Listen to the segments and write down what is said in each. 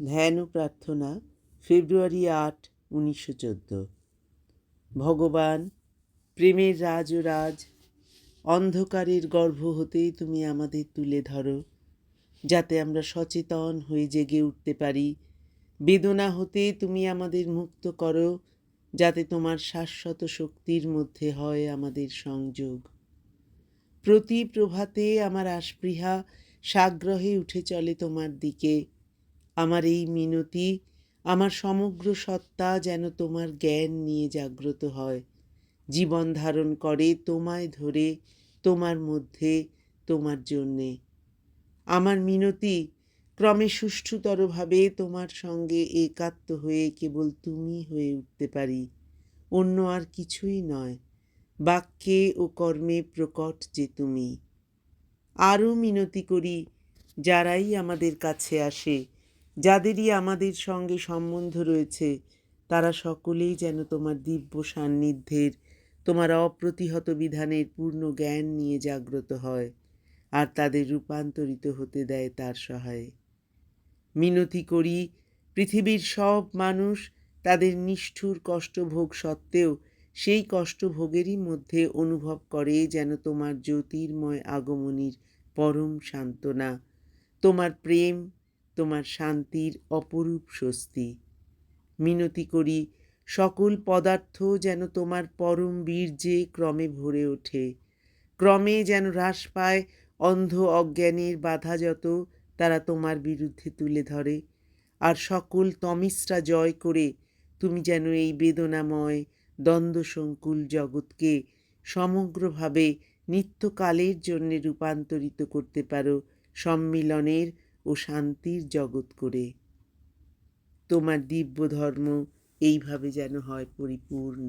ধ্যান ও প্রার্থনা ফেব্রুয়ারি ৮, ১৯১৪। ভগবান, প্রেমের রাজ ও রাজ, অন্ধকারের গর্ভ হতে তুমি আমাদের তুলে ধরো, যাতে আমরা সচেতন হয়ে জেগে উঠতে পারি। বেদনা হতে তুমি আমাদের মুক্ত করো, যাতে তোমার শাশ্বত শক্তির মধ্যে হয় আমাদের সংযোগ। প্রতি প্রভাতে আমার আস্পৃহা সাগ্রহে উঠে চলে তোমার দিকে। আমার এই মিনতি, আমার সমগ্র সত্তা যেন তোমার জ্ঞান নিয়ে জাগ্রত হয়, জীবন ধারণ করে তোমায় ধরে, তোমার মধ্যে, তোমার জন্যে। আমার মিনতি, ক্রমে সুষ্ঠুতরভাবে তোমার সঙ্গে একাত্ম হয়ে কেবল তুমি হয়ে উঠতে পারি, অন্য আর কিছুই নয়। বাক্যে ও কর্মে প্রকট যে তুমি। আরও মিনতি করি, যারাই আমাদের কাছে আসে, যাদেরই আমাদের সঙ্গে সম্বন্ধ রয়েছে, তারা সকলেই যেন তোমার দিব্য সান্নিধ্যের, তোমার অপ্রতিহত বিধানের পূর্ণ জ্ঞান নিয়ে জাগ্রত হয়, আর তাদের রূপান্তরিত হতে দেয় তার সহায়ে। মিনতি করি, পৃথিবীর সব মানুষ তাদের নিষ্ঠুর কষ্টভোগ সত্ত্বেও সেই কষ্টভোগেরই মধ্যে অনুভব করে যেন তোমার জ্যোতির্ময় আগমনীর পরম সান্ত্বনা, তোমার প্রেম, তোমার শান্তির অপরূপ স্বস্তি। মিনতি করি, সকল পদার্থ যেন তোমার পরম বীর্যে ক্রমে ভরে ওঠে, ক্রমে যেন হ্রাস পায় অন্ধ অজ্ঞানের বাধা যত তারা তোমার বিরুদ্ধে তুলে ধরে, আর সকল তমিশ্রা জয় করে তুমি যেন এই বেদনাময় দ্বন্দ্বসংকুল জগৎকে সমগ্রভাবে নিত্যকালের জন্যে রূপান্তরিত করতে পারো সম্মিলনের ও শান্তির জগৎ করে। তোমার দিব্য ধর্ম এইভাবে যেন হয় পরিপূর্ণ।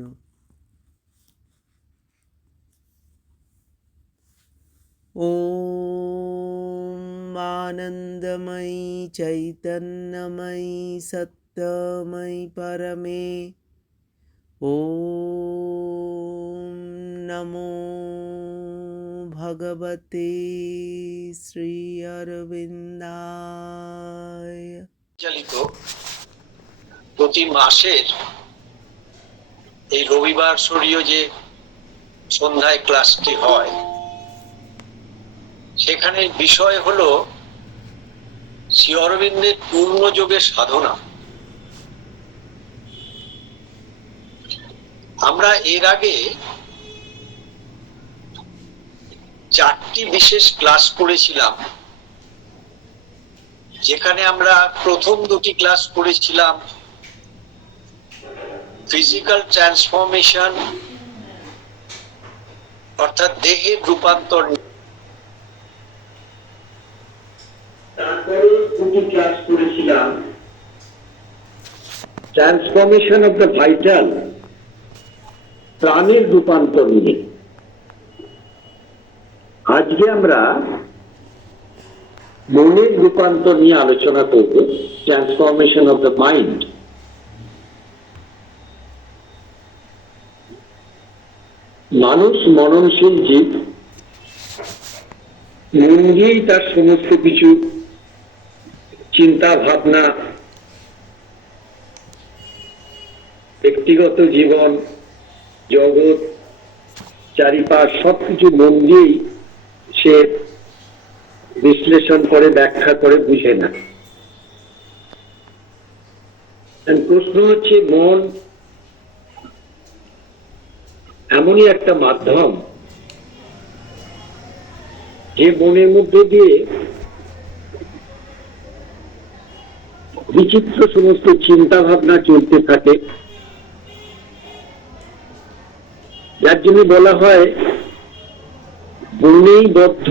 ওম আনন্দময়ী চৈতন্যময়ী সত্যময়ী পরমে ওম নমো ভগবতে শ্রী অরবিন্দায়। চালিত প্রতি মাসের এই রবিবার সরিয়ে যে সন্ধ্যায় ক্লাসটি হয়, সেখানে বিষয় হলো শ্রী অরবিন্দের পূর্ণযোগের সাধনা। আমরা এর আগে 4টি বিশেষ ক্লাস করেছিলাম, যেখানে আমরা প্রথম 2টি ক্লাস করেছিলাম ফিজিক্যাল ট্রান্সফরমেশন, অর্থাৎ দেহের রূপান্তর। তারপরে 2টি ক্লাস করেছিলাম ট্রান্সফরমেশন অফ দ্য ভাইটাল, প্রাণের রূপান্তর নিয়ে। আজকে আমরা মনের রূপান্তর নিয়ে আলোচনা করব, ট্রান্সফরমেশন অফ দ্য মাইন্ড। মানুষ মননশীল জীব, মন দিয়েই তার সমস্ত কিছু চিন্তা ভাবনা, ব্যক্তিগত জীবন, জগৎ, চারিপাশ সবকিছু মন দিয়েই সে বিশ্লেষণ করে, ব্যাখ্যা করে, বুঝে না। প্রশ্ন হচ্ছে, মন এমনই একটা মাধ্যম যে মনের মধ্যে দিয়ে বিচিত্র সমস্ত চিন্তা ভাবনা চলতে থাকে, যার জন্য বলা হয় মনেই বদ্ধ,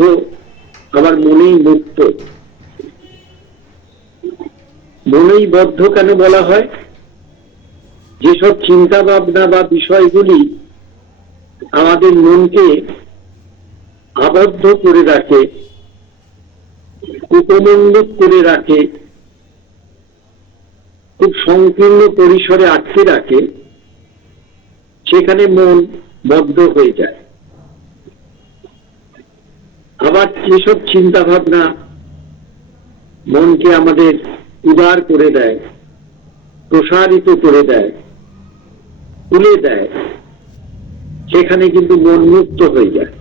আবার মনেই মুক্ত। মনেই বদ্ধ কেন বলা হয়? যেসব চিন্তা ভাবনা বা বিষয়গুলি আমাদের মনকে আবদ্ধ করে রাখে, উপমণ্ডক করে রাখে, খুব সংকীর্ণ পরিসরে আটকে রাখে, সেখানে মন বদ্ধ হয়ে যায়। আবার যেসব চিন্তা ভাবনা মনকে আমাদের উদার করে দেয়, প্রসারিত করে দেয়, তুলে দেয়, সেখানে কিন্তু মন মুক্ত হয়ে যায়।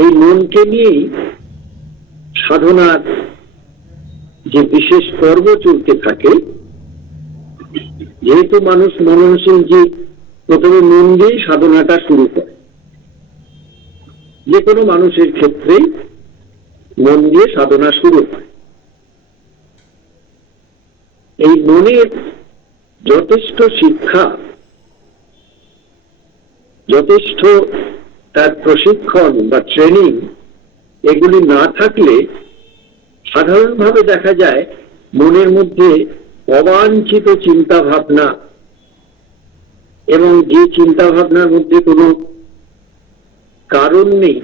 এই মনকে নিয়েই সাধনার যে বিশেষ পর্ব চলতে থাকে। যেহেতু মানুষ মননশীল জীব, প্রথমে মন দিয়েই সাধনাটা শুরু করে। যে কোনো মানুষের ক্ষেত্রেই মন দিয়ে সাধনা শুরু হয়। এই মনের যথেষ্ট শিক্ষা, যথেষ্ট তার প্রশিক্ষণ বা ট্রেনিং এগুলি না থাকলে সাধারণভাবে দেখা যায় মনের মধ্যে অবাঞ্ছিত চিন্তা ভাবনা, এবং যে চিন্তা ভাবনার মধ্যে কোনো কারণ নেই,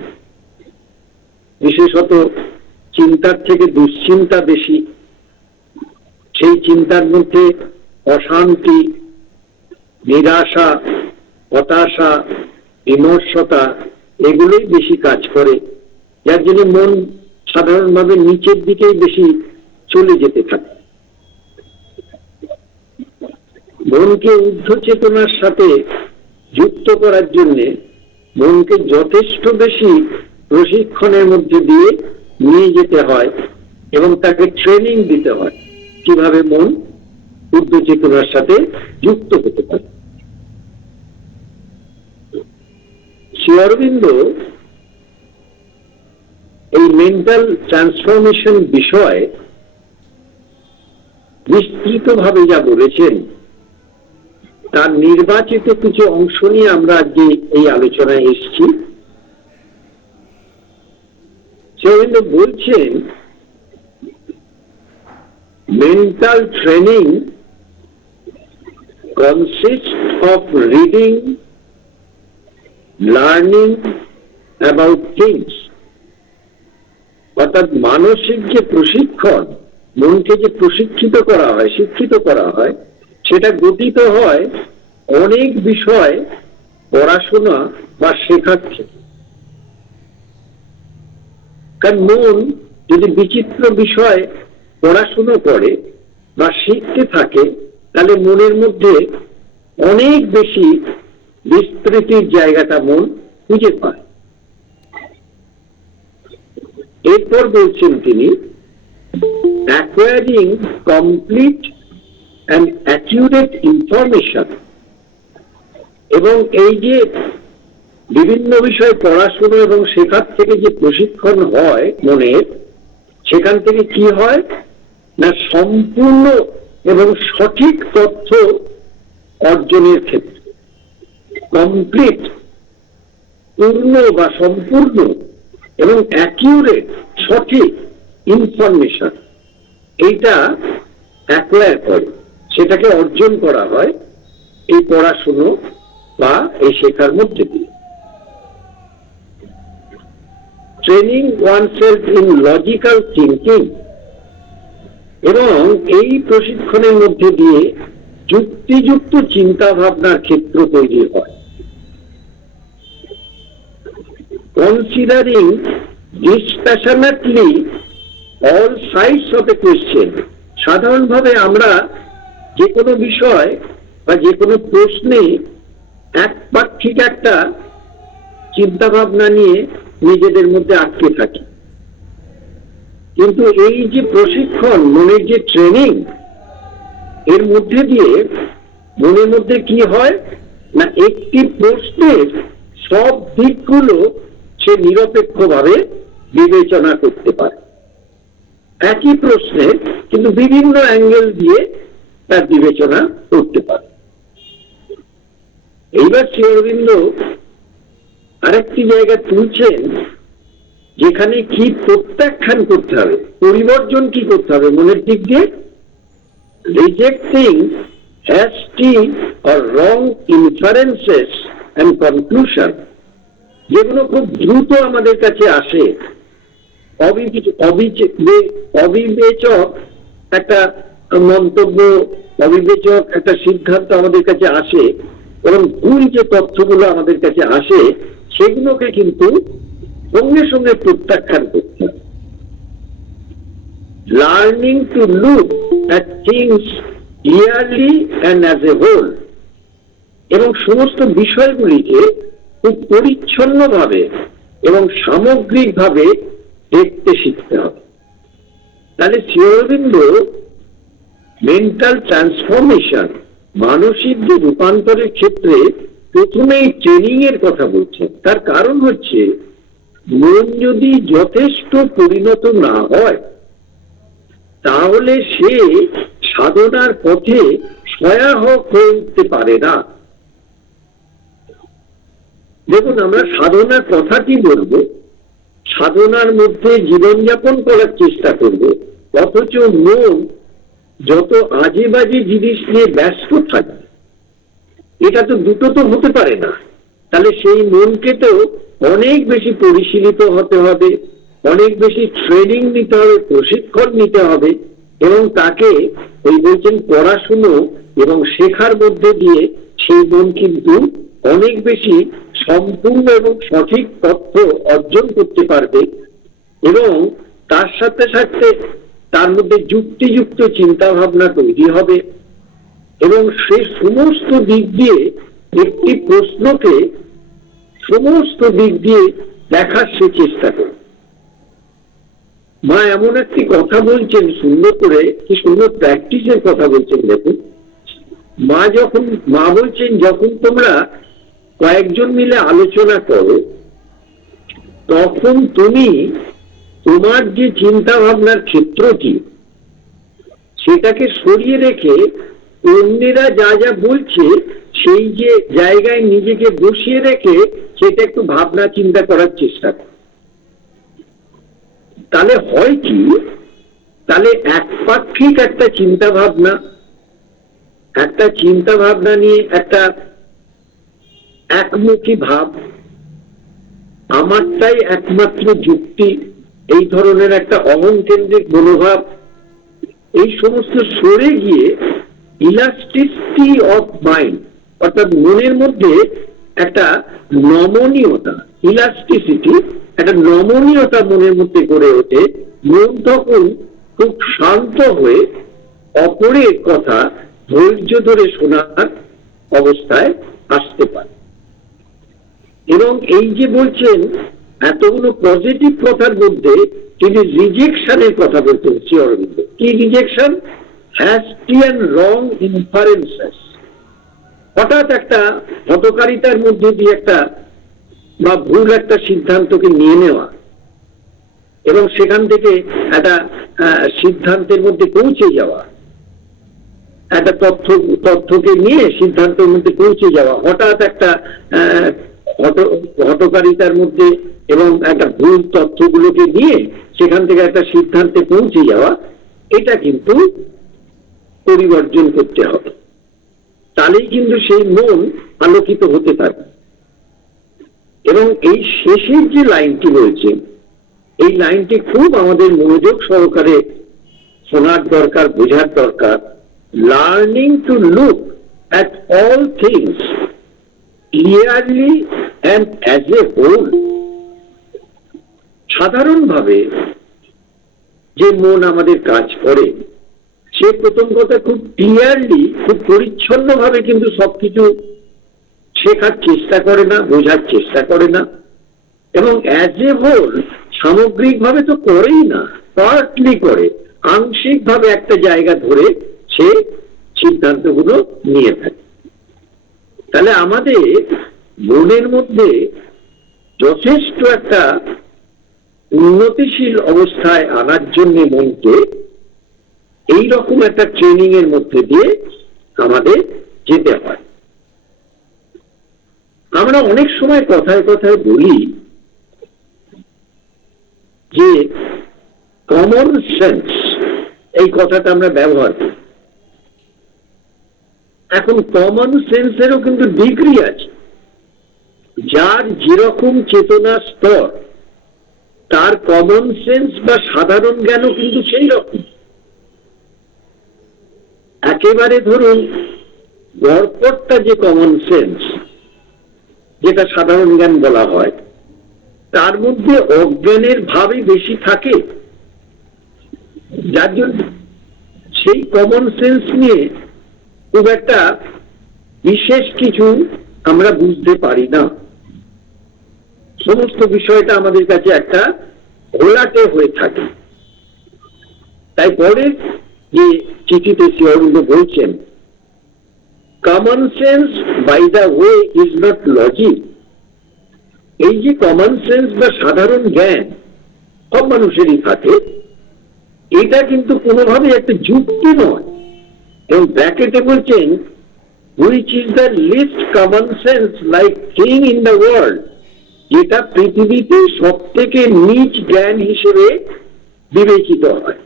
বিশেষত চিন্তার থেকে দুশ্চিন্তা বেশি, সেই চিন্তার মধ্যে অশান্তি, নিরাশা, হতাশা, বিমর্ষতা এগুলোই বেশি কাজ করে, যার জন্য মন সাধারণভাবে নিচের দিকেই বেশি চলে যেতে থাকে। মনকে ঊর্ধ্ব চেতনার সাথে যুক্ত করার জন্য মনকে যথেষ্ট বেশি প্রশিক্ষণের মধ্যে দিয়ে নিয়ে যেতে হয় এবং তাকে ট্রেনিং দিতে হয় কিভাবে মন ঊর্ধ্ব চেতনার সাথে যুক্ত হতে পারে। শ্রী অরবিন্দ এই মেন্টাল ট্রান্সফরমেশন বিষয়ে বিস্তৃতভাবে যা বলেছেন তার নির্বাচিত কিছু অংশ নিয়ে আমরা আজকে এই আলোচনায় এসেছি। শ্রী অরবিন্দ বলছেন, mental training consists of reading, learning about things. অর্থাৎ মানসিক যে প্রশিক্ষণ, মনকে যে প্রশিক্ষিত করা হয়, শিক্ষিত করা হয়, সেটা গঠিত হয় অনেক বিষয় পড়াশোনা বা শেখার থেকে। কারণ মন যদি বিচিত্র বিষয় পড়াশুনো করে বা শিখতে থাকে, তাহলে মনের মধ্যে অনেক বেশি বিস্তৃতির জায়গাটা মন খুঁজে পায়। এরপর বলছেন তিনি, acquiring complete and accurate information. এবং এই যে বিভিন্ন বিষয় পড়াশুনো এবং শেখার থেকে যে প্রশিক্ষণ হয় মনের, সেখান থেকে কি হয় না, সম্পূর্ণ এবং সঠিক তথ্য অর্জনের ক্ষেত্রে কমপ্লিট, পূর্ণ বা সম্পূর্ণ, এবং অ্যাকিউরেট, সঠিক ইনফরমেশন, এইটা অ্যাকোয়ার করে, সেটাকে অর্জন করা হয় এই পড়াশুনো বা এই শেখার মধ্যে দিয়ে। Training oneself in logical thinking, এবং এই প্রশিক্ষণের মধ্যে দিয়ে যুক্তিযুক্ত চিন্তা ভাবনার ক্ষেত্র তৈরি হয়। Considering dispassionately all sides of a question. সাধারণভাবে আমরা যে কোনো বিষয় বা যে কোনো প্রশ্নে একপাক্ষিক একটা চিন্তা ভাবনা নিয়ে নিজেদের মধ্যে আটকে থাকি, কিন্তু এই যে প্রশিক্ষণ, মনের যে ট্রেনিং, এর মধ্যে দিয়ে মনের মধ্যে কি হয় না, একটি প্রশ্নের সব দিকগুলো সে নিরপেক্ষভাবে বিবেচনা করতে পারে। একই প্রশ্নের কিন্তু বিভিন্ন অ্যাঙ্গেল দিয়ে তার বিবেচনা করতে পারে। এইবার শ্রী অরবিন্দ আরেকটি জায়গা তুলছেন, যেখানে কি প্রত্যাখ্যান করতে হবে, পরিবর্জন কি করতে হবে মনের দিক দিয়ে। Rejecting hasty or wrong inferences and conclusion. যেগুলো খুব দ্রুত আমাদের কাছে আসে, অবিবেচক একটা মন্তব্য, অবিবেচক একটা সিদ্ধান্ত আমাদের কাছে আসে, এবং ভুল যে তথ্যগুলো আমাদের কাছে আসে সেগুলোকে কিন্তু সঙ্গে সঙ্গে প্রত্যাখ্যান করতে হবে। Learning to look at things clearly and as a whole, এবং সমস্ত বিষয়গুলিকে খুব পরিচ্ছন্নভাবে এবং সামগ্রিকভাবে দেখতে শিখতে হবে। তাহলে শ্রী অরবিন্দ মেন্টাল ট্রান্সফরমেশন, মানসিক যে রূপান্তরের ক্ষেত্রে প্রথমেই ট্রেনিং এর কথা বলছেন। তার কারণ হচ্ছে, মন যদি যথেষ্ট পরিণত না হয় তাহলে সে সাধনার পথে সহায়ক হয়ে উঠতে পারে না। দেখুন, আমরা সাধনার কথা কি বলবো, সাধনার মধ্যে জীবনযাপন করার চেষ্টা করব, অথচ মন যত আজে বাজে জিনিস নিয়ে ব্যস্ত থাকবে, এটা তো দুটো তো হতে পারে না। তাহলে সেই মনকে তো অনেক বেশি পরিশীলিত হতে হবে, অনেক বেশি ট্রেনিং নিতে হবে, প্রশিক্ষণ নিতে হবে, এবং তাকে ওই বলছেন পড়াশুনো এবং শেখার মধ্যে দিয়ে সেই মন কিন্তু অনেক বেশি সম্পূর্ণ এবং সঠিক তথ্য অর্জন করতে পারবে, এবং তার সাথে সাথে তার মধ্যে যুক্তিযুক্ত চিন্তা ভাবনা তৈরি হবে, এবং সে সমস্ত দিক দিয়ে একটি প্রশ্নকে সমস্ত দিক দিয়ে দেখার সে চেষ্টা করে। মা এমন একটি কথা বলছেন সুন্দর করে, কি সুন্দর প্র্যাকটিসের কথা বলছেন। দেখুন, মা বলছেন, যখন তোমরা কয়েকজন মিলে আলোচনা করো তখন তুমি তোমার যে চিন্তা ভাবনার ক্ষেত্রটি সেটাকে সরিয়ে রেখে অন্যেরা যা যা বলছে সেই যে জায়গায় নিজেকে বসিয়ে রেখে সেটা একটু ভাবনা চিন্তা করার চেষ্টা করো। তাহলে হয় কি, তাহলে একপাক্ষিক একটা চিন্তা ভাবনা নিয়ে একটা একমুখী ভাব, আমারটাই একমাত্র যুক্তি, এই ধরনের একটা অহংকেন্দ্রিক মনোভাব, এই সমস্ত সরে গিয়ে ইলাস্টিসিটি অফ মাইন্ড, অর্থাৎ মনের মধ্যে একটা নমনীয়তা, ইলাস্টিসিটি, একটা নমনীয়তা মনের মধ্যে গড়ে ওঠে। মন তখন খুব শান্ত হয়ে অপরের কথা ধৈর্য ধরে শোনার অবস্থায় আসতে পারে। এবং এই যে বলছেন এতগুলো পজিটিভ কথার মধ্যে তিনি রিজেকশনের কথা বলতেন শ্রী অরবিন্দ। কি rejection? Hasty and wrong inferences. হঠাৎ একটা হতকারিতার মধ্যে দিয়ে একটা বা ভুল একটা সিদ্ধান্তকে নিয়ে নেওয়া এবং সেখান থেকে একটা সিদ্ধান্তের মধ্যে পৌঁছে যাওয়া, একটা তথ্যকে নিয়ে সিদ্ধান্তের মধ্যে পৌঁছে যাওয়া, হঠাৎ একটা হটকারিতার মধ্যে এবং একটা ভুল তথ্যগুলোকে নিয়ে সেখান থেকে একটা সিদ্ধান্তে পৌঁছে যাওয়া, এটা কিন্তু পরিবর্জন করতে হবে। তাহলেই কিন্তু সেই মন আলোকিত হতে পারে। এবং এই শেষের যে লাইনটি রয়েছে, এই লাইনটি খুব আমাদের মনোযোগ সহকারে শোনার দরকার, বোঝার দরকার। Learning to look at all things clearly and as a whole. সাধারণভাবে যে মন আমাদের কাজ করে সে প্রথম কথা খুব ক্লিয়ারলি, খুব পরিচ্ছন্ন ভাবে কিন্তু সবকিছু শেখার চেষ্টা করে না, বোঝার চেষ্টা করে না, এবং অ্যাজ এ হোল সামগ্রিক ভাবে তো করেই না, পার্টলি করে, আংশিক ভাবে একটা জায়গা ধরে সে সিদ্ধান্তগুলো নিয়ে থাকে। তাহলে আমাদের মনের মধ্যে যথেষ্ট একটা উন্নতিশীল অবস্থায় আনার জন্য মনকে এইরকম একটা ট্রেনিং এর মধ্যে দিয়ে আমাদের যেতে হয়। আমরা অনেক সময় কথায় কথায় বলি যে কমন সেন্স, এই কথাটা আমরা ব্যবহার করি। এখন কমন সেন্সেরও কিন্তু ডিগ্রি আছে। যার যেরকম চেতনা স্তর তার কমন সেন্স বা সাধারণ জ্ঞানও কিন্তু সেই রকম। একেবারে ধরুন গড়পড়টা যে কমন সেন্স, যেটা সাধারণ জ্ঞান বলা হয়, তার মধ্যে অজ্ঞানের ভাবই বেশি থাকে। যার জন্য সেই কমন সেন্স নিয়ে খুব একটা বিশেষ কিছু আমরা বুঝতে পারি না। সমস্ত বিষয়টা আমাদের কাছে একটা ঘোলাটে হয়ে থাকে। তাই পরে যে চিঠিতে শ্রী অরবিন্দ বলছেন, common sense by the way is not logic. এই যে কমন সেন্স বা সাধারণ জ্ঞান সব মানুষেরই থাকে, এটা কিন্তু কোনোভাবে একটা যুক্তি নয়। এবং ব্র্যাকেটে বলছেন, which is the least common sense like thing in the world, যেটা পৃথিবীতে সব থেকে নিচ জ্ঞান হিসেবে বিবেচিত হয়।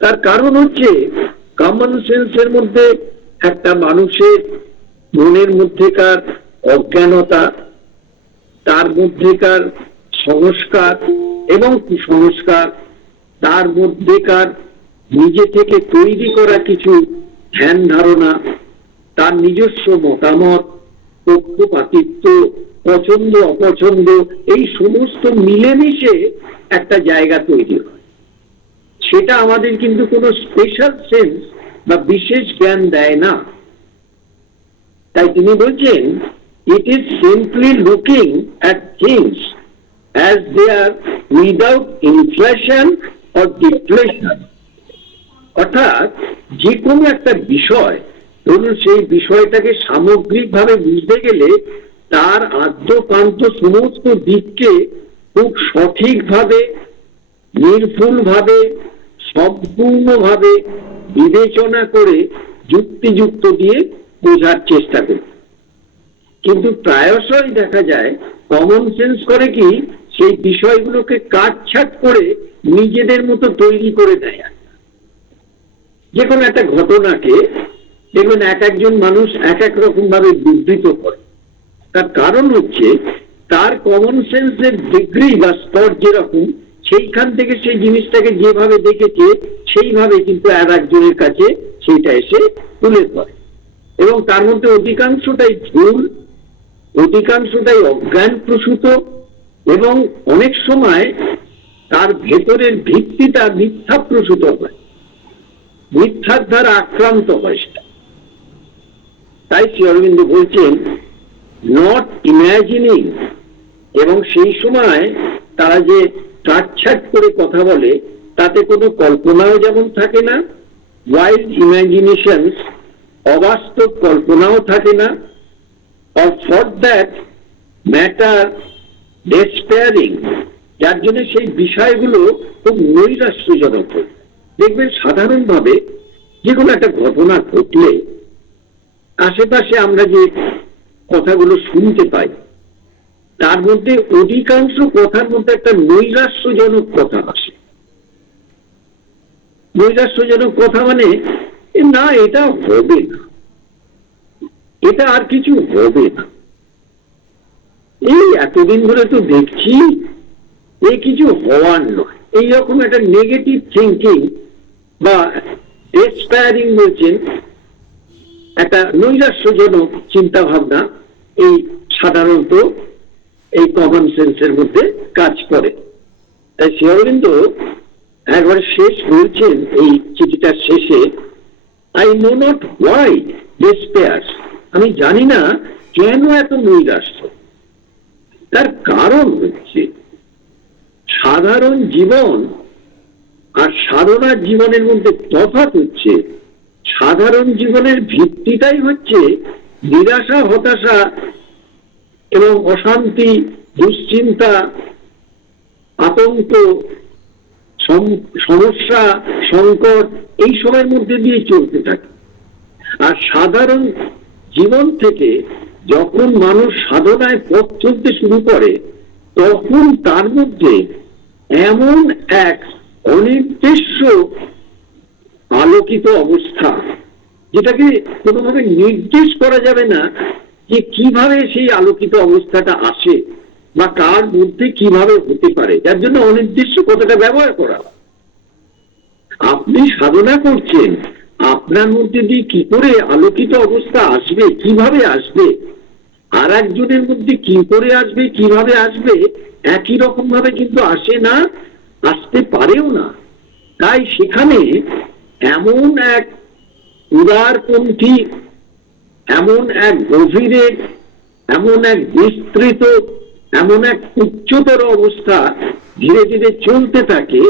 তার কারণ হচ্ছে কমন সেন্সের মধ্যে একটা মানুষের মনের মধ্যেকার অজ্ঞানতা, তার মধ্যেকার সংস্কার এবং কুসংস্কার, তার মধ্যেকার নিজে থেকে তৈরি করা কিছু ধ্যান ধারণা, তার নিজস্ব মতামত, পক্ষপাতিত্ব, পছন্দ অপছন্দ, এই সমস্ত মিলেমিশে একটা জায়গা তৈরি হয়। সেটা আমাদের কিন্তু কোনো স্পেশাল সেন্স বা বিশেষ জ্ঞান দেয় না। তাই তিনি বলছেন, it is simply looking at things as they are without inflation or deflation. অর্থাৎ যে কোনো একটা বিষয়, ধরুন সেই বিষয়টাকে সামগ্রিকভাবে বুঝতে গেলে তার আদ্যপ্রান্ত সমস্ত দিককে খুব সঠিকভাবে, নির্ভুলভাবে, সম্পূর্ণভাবে বিবেচনা করে যুক্তিযুক্ত দিয়ে বোঝার চেষ্টা করি। কিন্তু প্রায়শই দেখা যায় কমন সেন্স করে কি, সেই বিষয়গুলোকে কাটছাট করে নিজেদের মতো তৈরি করে দেয়। যে কোনো একটা ঘটনাকে দেখবেন এক একজন মানুষ এক এক রকম ভাবে বিবৃত করে। তার কারণ হচ্ছে তার কমন সেন্সের ডিগ্রি বা স্তর যেরকম, সেইখান থেকে সেই জিনিসটাকে যেভাবে দেখেছে সেইভাবে কিন্তু আর একজনের কাছে সেইটা এসে তুলে ধরে। এবং তার মধ্যে অধিকাংশটাই ভুল, অধিকাংশটাই অজ্ঞান প্রসূত, এবং অনেক সময় তার ভেতরের ভিত্তিটা মিথ্যা প্রসূত হয়, মিথ্যার দ্বারা আক্রান্ত হয় সেটা। তাই শ্রী অরবিন্দ বলছেন, নট ইমাজিনিং। এবং সেই সময় তারা যে কাটছাট করে কথা বলে, তাতে কোনো কল্পনাও যেমন থাকে না, ওয়াইল্ড ইমাজিনেশনস, অবাস্তব কল্পনাও থাকে না, or for that matter despairing, যার জন্য সেই বিষয়গুলো খুব নৈরাশ্যজনক হয়। দেখবেন সাধারণভাবে যে কোনো একটা ঘটনা ঘটলে আশেপাশে আমরা যে কথাগুলো শুনতে পাই, তার মধ্যে অধিকাংশ কথার মধ্যে একটা নৈরাশ্যজনক কথা আসে। নৈরাশ্যজনক কথা মানে, না এটা হবে না, এটা আর কিছু হবে না, এই এতদিন ধরে তো দেখছি এ কিছু হওয়ার নয়, এইরকম একটা নেগেটিভ থিঙ্কিং বা এক্সপায়ারিং বলছেন, একটা নৈরাশ্যজনক চিন্তা ভাবনা এই সাধারণত এই কমন সেন্সের মধ্যে কাজ করে। তাই শ্রী অরবিন্দ একবার শেষ বলছেন এই চিঠিটার শেষে, আই নো নট হোয়াই ডেসপেয়ার্স, আমি জানি না কেন এত নৈরাশ্য। তার কারণ হচ্ছে সাধারণ জীবন আর সাধনার জীবনের মধ্যে তফাৎ হচ্ছে, সাধারণ জীবনের ভিত্তিটাই হচ্ছে নিরাশা, হতাশা এবং অশান্তি, দুশ্চিন্তা, আতঙ্ক, সমস্যা, সংকট, এই সময়ের মধ্যে দিয়ে চলতে থাকে। আর সাধারণ জীবন থেকে যখন মানুষ সাধনায় পথ চলতে শুরু করে, তখন তার মধ্যে এমন এক অনির্দিষ্ট আলোকিত অবস্থা, যেটাকে কোনোভাবে নির্দেশ করা যাবে না যে কিভাবে সেই আলোকিত অবস্থাটা আসে বা কার মধ্যে কিভাবে হতে পারে, যার জন্য অনির্দিষ্ট কথাটা ব্যবহার করা। আপনি সাধনা করছেন, আপনার মধ্যে দিয়ে কি করে আলোকিত অবস্থা আসবে, কিভাবে আসবে, আর একজনের মধ্যে কি করে আসবে, কিভাবে আসবে, একই রকম ভাবে কিন্তু আসে না, আসতে পারেও না। তাই সেখানে এমন এক উদারপন্থী, এমন এক গভীরে, এমন এক বিস্তৃত, এমন এক উচ্চতর অবস্থা ধীরে ধীরে চলতে থাকে,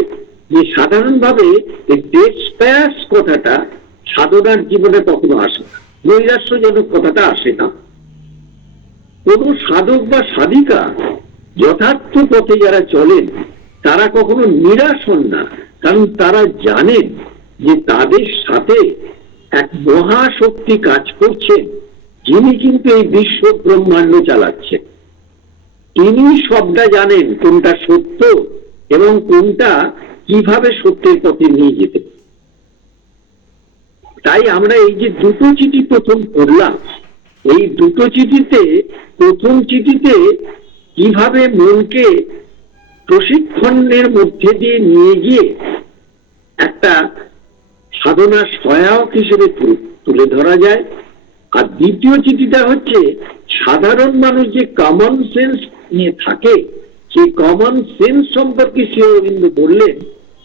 যে সাধারণভাবে এই ডেসপ্যাস কথাটা সাধনার জীবনে কখনো আসে না, নৈরাশ্যজনক কথাটা আসে না। কোন সাধক বা সাধিকা যথার্থ পথে যারা চলেন তারা কখনো নিরাশ হন না, কারণ তারা জানেন যে তাদের সাথে এক মহাশক্তি কাজ করছেন, যিনি কিন্তু এই বিশ্ব ব্রহ্মাণ্ড চালাচ্ছেন। তিনি সবটা জানেন কোনটা সত্য এবং কোনটা কিভাবে সত্যের পথে নিয়ে যেতে। তাই আমরা এই যে দুটো চিঠি প্রথম পড়লাম, এই দুটো চিঠিতে প্রথম চিঠিতে কিভাবে মনকে প্রশিক্ষণের মধ্যে দিয়ে নিয়ে গিয়ে একটা সাধনার সহায়ক হিসেবে তুলে ধরা যায়, আর দ্বিতীয় চিঠিটা হচ্ছে সাধারণ মানুষ যে কমন সেন্স নিয়ে থাকে, সেই কমন সেন্স সম্পর্কে শ্রী অরবিন্দ বললেন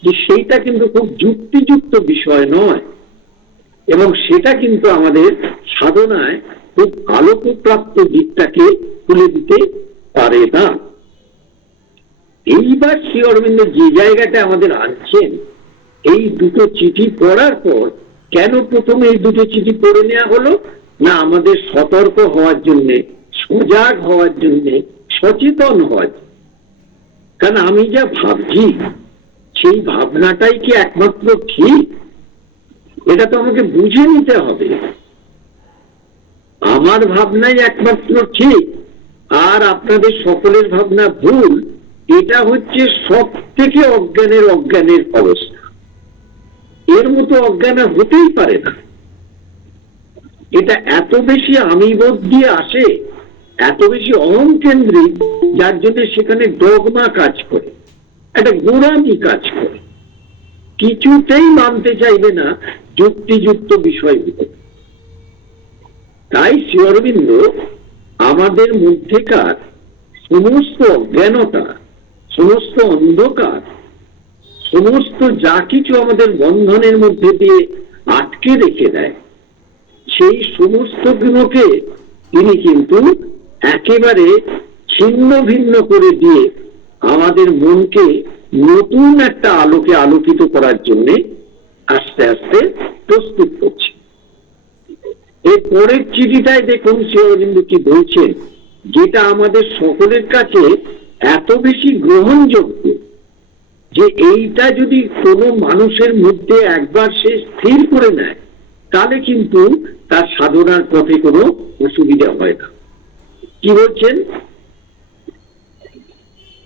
যে সেইটা কিন্তু খুব যুক্তিযুক্ত বিষয় নয়, এবং সেটা কিন্তু আমাদের সাধনায় খুব আলোকপ্রাপ্ত দিকটাকে তুলে দিতে পারে না। এইবার শ্রী অরবিন্দ যে জায়গাটা আমাদের আনছেন, এই দুটো চিঠি পড়ার পর কেন প্রথমে এই দুটো চিঠি পড়ে নেওয়া হলো না, আমাদের সতর্ক হওয়ার জন্য, সজাগ হওয়ার জন্য, সচেতন হওয়ার। কারণ আমি যা ভাবছি সেই ভাবনাটাই কি একমাত্র ঠিক, এটা তো আমাকে বুঝে নিতে হবে। আমার ভাবনাই একমাত্র ঠিক আর আপনাদের সকলের ভাবনা ভুল, এটা হচ্ছে সব থেকে অজ্ঞানের অবস্থা। এর মতো অজ্ঞান হতেই পারে না। এটা এত বেশি আমিবোধ দিয়ে আসে, এত বেশি অহংকেন্দ্রিক, যার জন্য সেখানে ডগমা কাজ করে, একটা গোড়ামি কাজ করে, কিছুতেই মানতে চাইবে না যুক্তিযুক্ত বিষয়গুলো। তাই শ্রী অরবিন্দ আমাদের মধ্যেকার সমস্ত অজ্ঞানতা, সমস্ত অন্ধকার, সমস্ত যা কিছু আমাদের বন্ধনের মধ্যে দিয়ে আটকে রেখে দেয়, সেই সমস্ত গুণকে তিনি কিন্তু একেবারে ছিন্ন ভিন্ন করে দিয়ে আমাদের মনকে নতুন একটা আলোকে আলোকিত করার জন্য আস্তে আস্তে প্রস্তুত করছে। এর পরের চিঠিটায় দেখুন শ্রী অরবিন্দ কি বলছেন, যেটা আমাদের সকলের কাছে এত বেশি গ্রহণযোগ্য যে এইটা যদি কোনো মানুষের মধ্যে একবার সে স্থির করে নেয়, তাহলে কিন্তু তার সাধনার পথে কোনো অসুবিধা হয় না। কি বলছেন?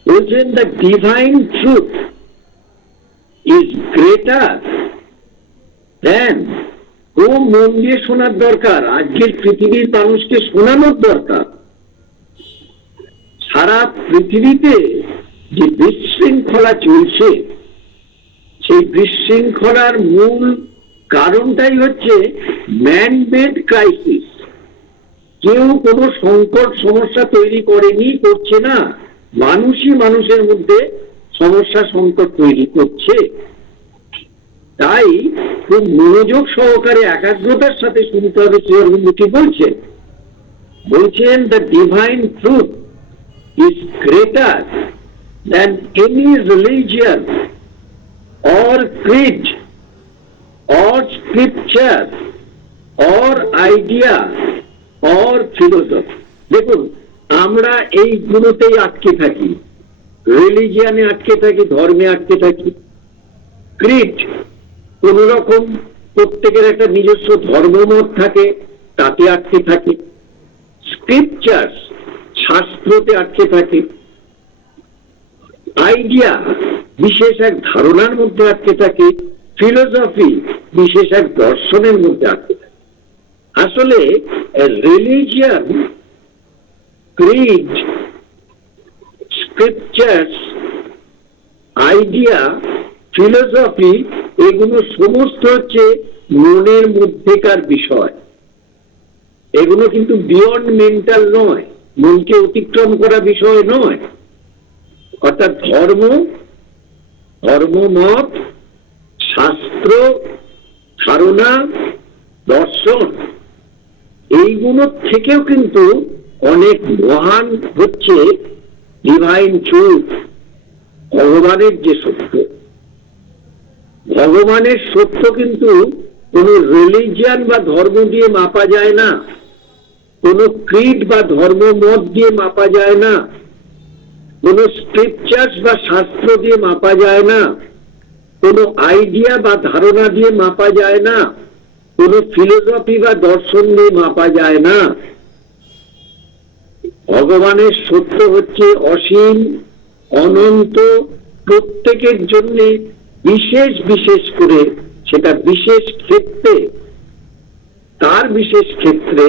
বলছেন, the divine truth is greater than. ও মন দিয়ে শোনার দরকার, আজকের পৃথিবীর মানুষকে শোনানোর দরকার। সারা পৃথিবীতে যে বিশৃঙ্খলা চলছে, সেই বিশৃঙ্খলার মূল কারণটাই হচ্ছে ম্যান মেড ক্রাইসিস। কেউ কোনো সংকট সমস্যা তৈরি করেনি, করছে না, মানুষই মানুষের মধ্যে সমস্যা সংকট তৈরি করছে। তাই খুব মনোযোগ সহকারে একাগ্রতার সাথে শুনতে হবে শ্রী অরবিন্দ কি বলছেন। বলছেন, the divine truth is greater than any religion or creed or scripture or idea or philosophy. দেখুন, আমরা এই গুলোতেই আটকে থাকি, রিলিজিয়ানে আটকে থাকি, ধর্মে আটকে থাকি, ক্রিড কোন রকম প্রত্যেকের একটা নিজস্ব ধর্মমত থাকে, তাতে আটকে থাকে, স্ক্রিপচার শাস্ত্রতে আটকে থাকে, আইডিয়া বিশেষ এক ধারণার মধ্যে আটকে থাকে, ফিলোসফি বিশেষ এক দর্শনের মধ্যে আটকে থাকে। আসলে religion, Creed, scriptures, idea, philosophy, এগুলো সমস্ত হচ্ছে মনের মধ্যেকার বিষয়। এগুলো কিন্তু বিয়ন্ড মেন্টাল নয়, মনকে অতিক্রম করা বিষয় নয়। অর্থাৎ ধর্ম, ধর্মমত, শাস্ত্র, ধারণা, দর্শন, এইগুলোর থেকেও কিন্তু অনেক মহান হচ্ছে ডিভাইন ট্রুথ, ভগবানের যে সত্য। ভগবানের সত্য কিন্তু কোন রিলিজিয়ান বা ধর্ম দিয়ে মাপা যায় না, কোন ক্রিড বা ধর্মমত দিয়ে মাপা যায় না, কোন স্ক্রিপচার্স বা শাস্ত্র দিয়ে মাপা যায় না, কোন আইডিয়া বা ধারণা দিয়ে মাপা যায় না, কোন ফিলোসফি বা দর্শন দিয়ে মাপা যায় না। ভগবানের সত্য হচ্ছে অসীম, অনন্ত, প্রত্যেকের জন্য বিশেষ বিশেষ করে, সেটা বিশেষ ক্ষেত্রে, তার বিশেষ ক্ষেত্রে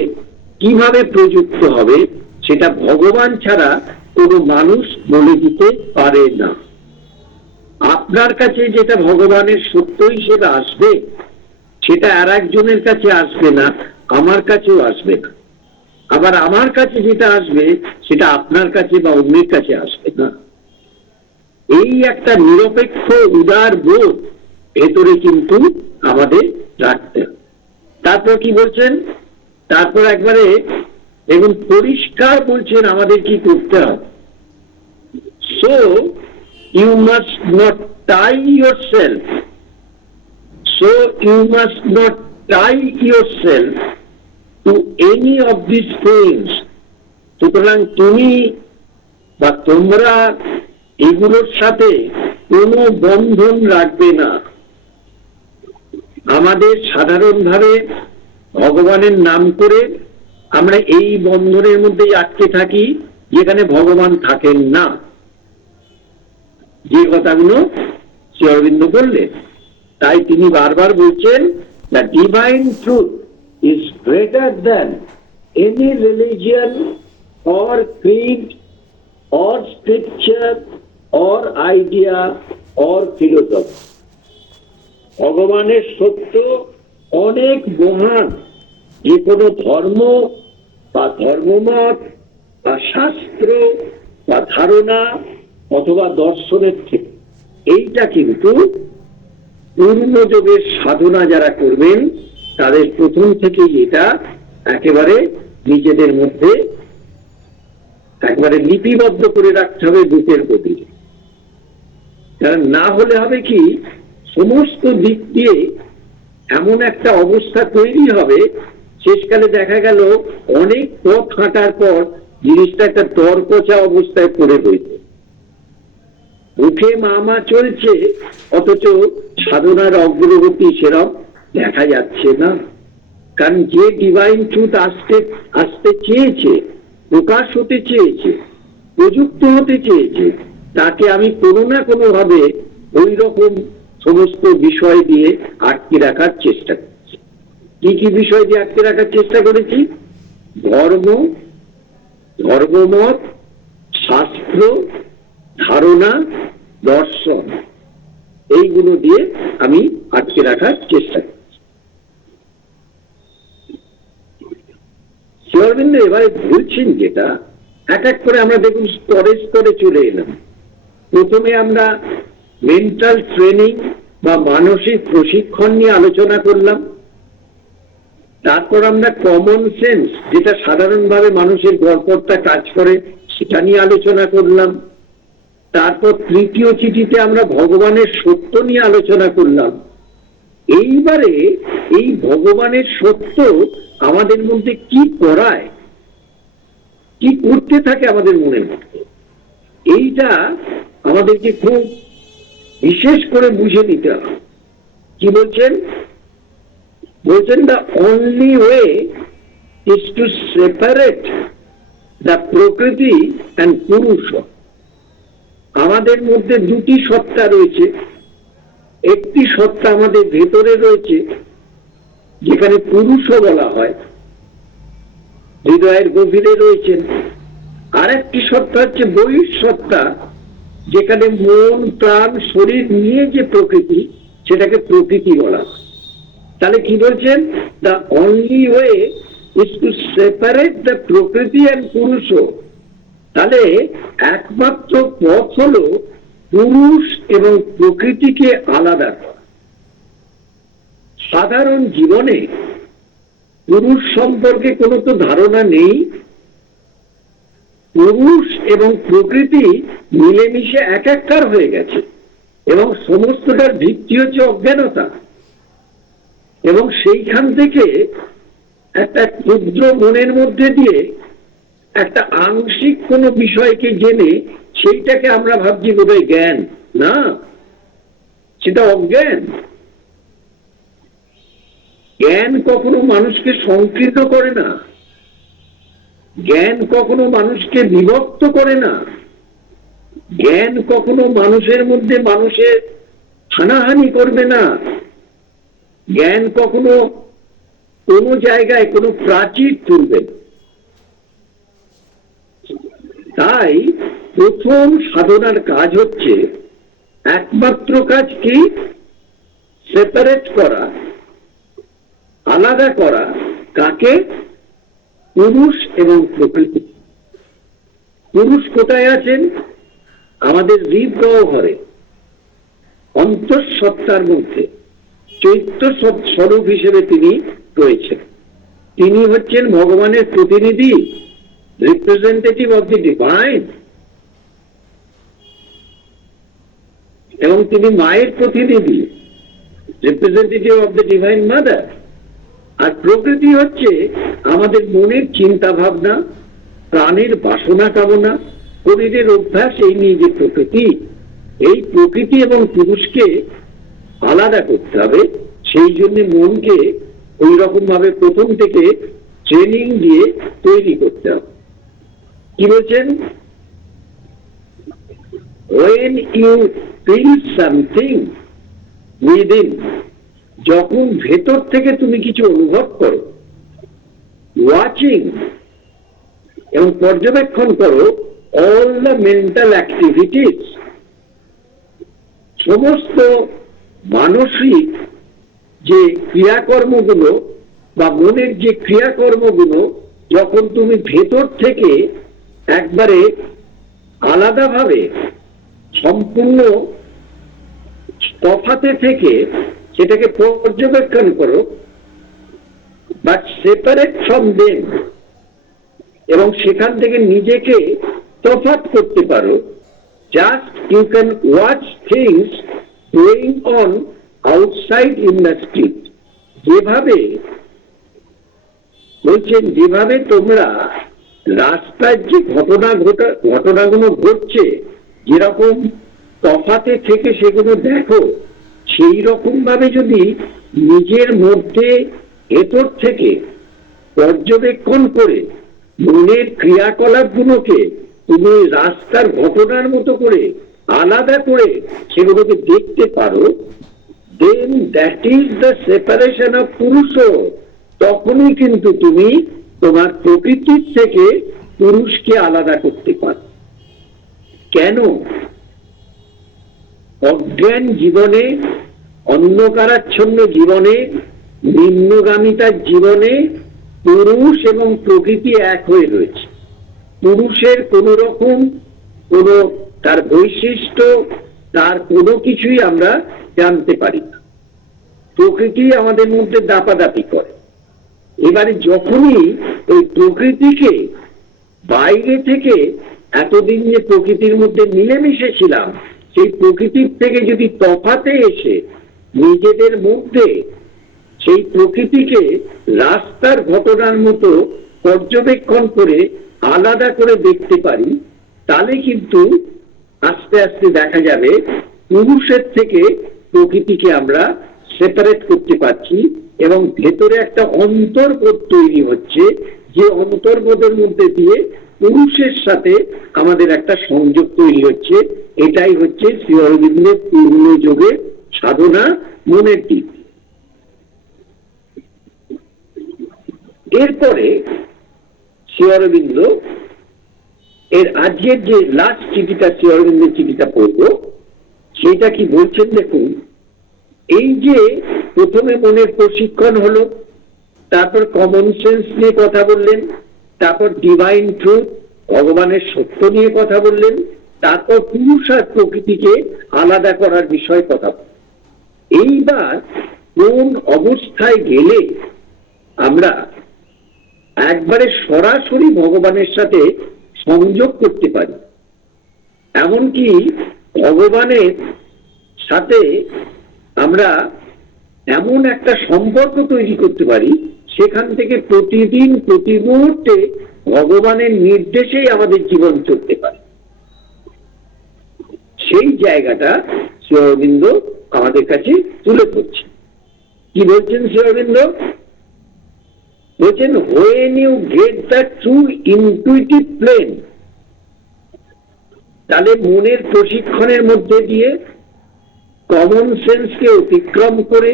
কিভাবে প্রযুক্ত হবে সেটা ভগবান ছাড়া কোনো মানুষ বলে দিতে পারে না। আপনার কাছে যেটা ভগবানের সত্য হিসেবে আসবে, সেটা আর একজনের কাছে আসবে না, আমার কাছেও আসবে না। আবার আমার কাছে যেটা আসবে সেটা আপনার কাছে বা অন্যের কাছে আসবে না। এই একটা নিরপেক্ষ উদার বোধ ভেতরে কিন্তু আমাদের রাখতে হবে। তারপর কি বলছেন? তারপর একবারে এবং পরিষ্কার বলছেন আমাদের কি করতে হবে। So you must not tie yourself, so you must not tie yourself to any of these things. সুতরাং তুমি বা তোমরা এগুলোর সাথে কোনো বন্ধন রাখবে না। আমাদের সাধারণভাবে ভগবানের নাম করে আমরা এই বন্ধনের মধ্যেই আটকে থাকি, যেখানে ভগবান থাকেন না। যে কথাগুলো শ্রী অরবিন্দ বললেন, তাই তিনি বারবার বলছেন, the divine truth is greater than any religion or Creed or scripture or idea or philosophy. ভগবানের সত্য অনেক মহান, যে কোনো ধর্ম বা ধর্মমত বা শাস্ত্র বা ধারণা অথবা দর্শনের থেকে। এইটা কিন্তু পূর্ণযোগের সাধনা যারা করবেন তাদের প্রথম থেকেই এটা একেবারে নিজেদের মধ্যে একবারে লিপিবদ্ধ করে রাখতে হবে বুকের গভীরে। কারণ না হলে হবে কি, সমস্ত দিক দিয়ে এমন একটা অবস্থা তৈরি হবে, শেষকালে দেখা গেল অনেক পথ হাঁটার পর জিনিসটা একটা দরপচা অবস্থায় পড়ে রয়েছে। মুখে মা চলছে, অথচ সাধনার অগ্রগতি সেরকম দেখা যাচ্ছে না। কারণ যে ডিভাইন ট্রুথ আসতে চেয়েছে, প্রকাশ হতে চেয়েছে, প্রযুক্ত হতে চেয়েছে, তাকে আমি কোনো না কোনো ভাবে ওই রকম সমস্ত বিষয় দিয়ে আটকে রাখার চেষ্টা করছি। কি কি বিষয় দিয়ে আটকে রাখার চেষ্টা করেছি? ধর্ম, ধর্মমত, শাস্ত্র, ধারণা, দর্শন, এইগুলো দিয়ে আমি আটকে রাখার চেষ্টা করছি। শ্রী অরবিন্দ এবারে বলছেন যেটা, এক এক করে আমরা দেখুন স্তরে স্তরে চলে এলাম। প্রথমে আমরা মেন্টাল ট্রেনিং বা মানসিক প্রশিক্ষণ নিয়ে আলোচনা করলাম। তারপর আমরা কমন সেন্স, যেটা সাধারণভাবে মানুষের গড়পড়তা কাজ করে, সেটা নিয়ে আলোচনা করলাম। তারপর তৃতীয় চিঠিতে আমরা ভগবানের সত্য নিয়ে আলোচনা করলাম। এইবারে এই ভগবানের সত্য আমাদের মধ্যে কি করায়, কি করতে থাকে আমাদের মনের মধ্যে, এইটা আমাদেরকে খুব বিশেষ করে বুঝে নিতে হবে। কি বলছেন? বলছেন the only way is to separate the prakriti and purusha. আমাদের মধ্যে দুটি সত্তা রয়েছে। একটি সত্তা আমাদের ভেতরে রয়েছে, যেখানে পুরুষও বলা হয়, হৃদয়ের গভীরে রয়েছেন। আর একটি সত্তা হচ্ছে বহিঃসত্তা, যেখানে মন, প্রাণ, শরীর নিয়ে যে প্রকৃতি, সেটাকে প্রকৃতি বলা হয়। তাহলে কি বলছেন? The only way is to separate the prakriti and purusha. তাহলে একমাত্র পথ হলো পুরুষ এবং প্রকৃতিকে আলাদা করা। সাধারণ জীবনে পুরুষ সম্পর্কে কোনো তো ধারণা নেই, পুরুষ এবং প্রকৃতি মিলেমিশে একাকার হয়ে গেছে এবং সমস্তটার ভিত্তি হচ্ছে অজ্ঞানতা। এবং সেইখান থেকে একটা ক্ষুদ্র মনের মধ্যে দিয়ে একটা আংশিক কোনো বিষয়কে জেনে সেইটাকে আমরা ভাবছি বোধহয় জ্ঞান, না, সেটা অজ্ঞান। জ্ঞান কখনো মানুষকে সংকীর্ণ করে না, জ্ঞান কখনো মানুষকে বিভক্ত করে না, জ্ঞান কখনো মানুষের মধ্যে মানুষের হানাহানি করবে না, জ্ঞান কখনো কোনো জায়গায় কোনো প্রাচীর তুলবে না। তাই প্রথম সাধনার কাজ হচ্ছে, একমাত্র কাজ কি, সেপারেট করা, আলাদা করা। কাকে? পুরুষ এবং প্রকৃতি। পুরুষ কোথায় আছেন? আমাদের হৃদগহ্বরে, অন্তঃসত্ত্বার মধ্যে চৈত্য স্বরূপ হিসেবে তিনি রয়েছেন। তিনি হচ্ছেন ভগবানের প্রতিনিধি, রিপ্রেজেন্টেটিভ অফ দি ডিভাইন, এবং তিনি মায়ের প্রতিনিধি, representative of the divine mother. আর প্রকৃতি হচ্ছে আমাদের মনের চিন্তা ভাবনা, প্রাণের বাসনা কামনা, শরীরের অভ্যাস, এই নিয়ে যে প্রকৃতি। এই প্রকৃতি এবং পুরুষকে আলাদা করতে হবে। সেই জন্য মনকে ওই রকম ভাবে প্রথম থেকে ট্রেনিং দিয়ে তৈরি করতে হবে। কি বলছেন? when you feel something within, যখন ভেতর থেকে তুমি কিছু অনুভব করো, ওয়াচিং এবং পর্যবেক্ষণ করো all the mental activities, সমস্ত মানসিক যে ক্রিয়াকর্মগুলো বা মনের যে ক্রিয়াকর্মগুলো, যখন তুমি ভেতর থেকে একবারে আলাদাভাবে সম্পূর্ণ তফাতে থেকে সেটাকে পর্যবেক্ষণ করো, বাট সেপারেট ফ্রম দেম, এবং সেখান থেকে নিজেকে তফাৎ করতে পারো। Just you can watch things going on outside in the street. যেভাবে বলছেন, যেভাবে তোমরা রাস্তায় যে ঘটনাগুলো ঘটছে, যেরকম তফাতে থেকে সেগুলো দেখো, সেই রকম ভাবে যদি নিজের মধ্যে ভেতর থেকে পর্যবেক্ষণ করে মনের ক্রিয়াকলাপগুলোকে তুমি রাস্তার ঘটনার মতো করে আলাদা করে সেগুলোকে দেখতে পারো, then that is the separation of পুরুষ। তখনই কিন্তু তুমি তোমার প্রকৃতির থেকে পুরুষকে আলাদা করতে পারো। কেন? অজ্ঞান জীবনে, অন্ধকারাচ্ছন্ন জীবনে, নিম্নগামিতার জীবনে পুরুষ এবং প্রকৃতি এক হয়ে রয়েছে। পুরুষের কোন রকম কোন তার বৈশিষ্ট্য, তার কোনো কিছুই আমরা জানতে পারি না। প্রকৃতি আমাদের মধ্যে দাপাদাপি করে। এবারে যখনই ওই প্রকৃতিকে বাইরে থেকে, এতদিন যে প্রকৃতির মধ্যে মিলেমিশে ছিলাম, সেই প্রকৃতির থেকে যদি তফাতে এসে নিজেদের মধ্যে সেই প্রকৃতিকে রাস্তার ঘটনার মতো পর্যবেক্ষণ করে আলাদা করে দেখতে পারি, তাহলে কিন্তু আস্তে আস্তে দেখা যাবে পুরুষের থেকে প্রকৃতিকে আমরা সেপারেট করতে পারছি, এবং ভেতরে একটা অন্তর্বোধ তৈরি হচ্ছে, যে অন্তর্বোধের মধ্যে দিয়ে পুরুষের সাথে আমাদের একটা সংযোগ তৈরি হচ্ছে। এটাই হচ্ছে শ্রী অরবিন্দের পূর্ণ যোগের সাধনা, মনের দিক। এরপরে শ্রী অরবিন্দ এর আজকের যে লাস্ট চিঠিটা, শ্রী অরবিন্দের চিঠিটা পড়বো, সেটা কি বলছেন দেখুন। এই যে প্রথমে মনের প্রশিক্ষণ হলো, তারপর কমন সেন্স নিয়ে কথা বললেন, তারপর ডিভাইন ট্রুথ, ভগবানের সত্য নিয়ে কথা বললেন, তারপর পুরুষ আর প্রকৃতিকে আলাদা করার বিষয়ে কথা বললেন। এইবার কোন অবস্থায় গেলে আমরা একবারে সরাসরি ভগবানের সাথে সংযোগ করতে পারি, এমনকি ভগবানের সাথে আমরা এমন একটা সম্পর্ক তৈরি করতে পারি, সেখান থেকে প্রতিদিন প্রতি মুহূর্তে ভগবানের নির্দেশেই আমাদের জীবন চলতে পারে। সেই জায়গাটা শ্রী অরবিন্দ আমাদের কাছে তুলে ধরছে। কি বলছেন শ্রী অরবিন্দ? বলছেন, when you get the true intuitive plane, তাহলে মনের প্রশিক্ষণের মধ্যে দিয়ে কমন সেন্সকে অতিক্রম করে,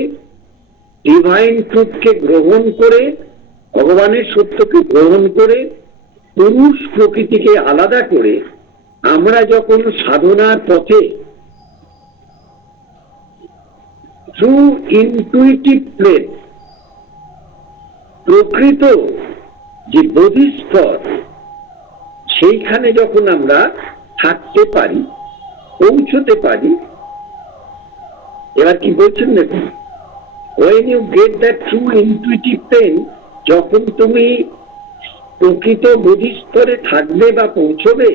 ডিভাইন ট্রুথকে গ্রহণ করে, ভগবানের সত্যকে গ্রহণ করে, পুরুষ প্রকৃতিকে আলাদা করে আমরা যখন সাধনার পথে ট্রু ইনটুইটিভ প্লেন, প্রকৃত যে বোধিস্তর, সেইখানে যখন আমরা থাকতে পারি, পৌঁছতে পারি। এবার কি বলছেন দেখুন, when you get that true intuitive plane, যখন তুমি প্রকৃত বোধিস্তরে থাকবে বা পৌঁছবে,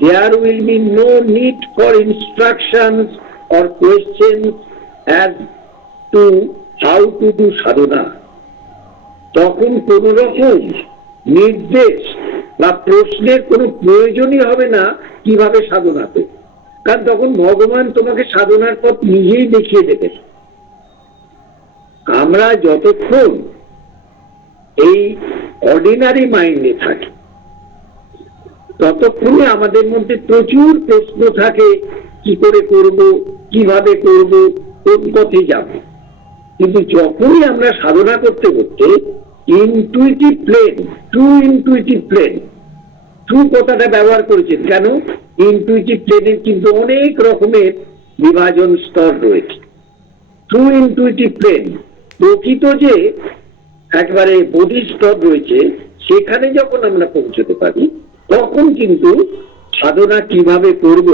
there will be no need for instructions or questions as to how to do sadhana. তখন কোন রকম নির্দেশ বা প্রশ্নের কোনো প্রয়োজনই হবে না কিভাবে সাধনা করবে, কারণ তখন ভগবান তোমাকে সাধনার পথ নিজেই দেখিয়ে দেবে। আমরা যতক্ষণ এই অর্ডিনারি মাইন্ডে থাকি, ততক্ষণে আমাদের মধ্যে প্রচুর প্রশ্ন থাকে, কি করে করব, কিভাবে করব, কোন পথে যাব। কিন্তু যখনই আমরা সাধনা করতে করতে intuitive plane, true intuitive plane, true কথাটা ব্যবহার করেছেন কেন? ইনটুইটিভ প্লেনের কিন্তু অনেক রকমের বিভাজন স্তর রয়েছে। ট্রু ইনটুইটিভ প্লেন, প্রকৃত যে একবারে বোধি স্তর রয়েছে, সেখানে যখন আমরা পৌঁছতে পারি, তখন কিন্তু সাধনা কিভাবে করব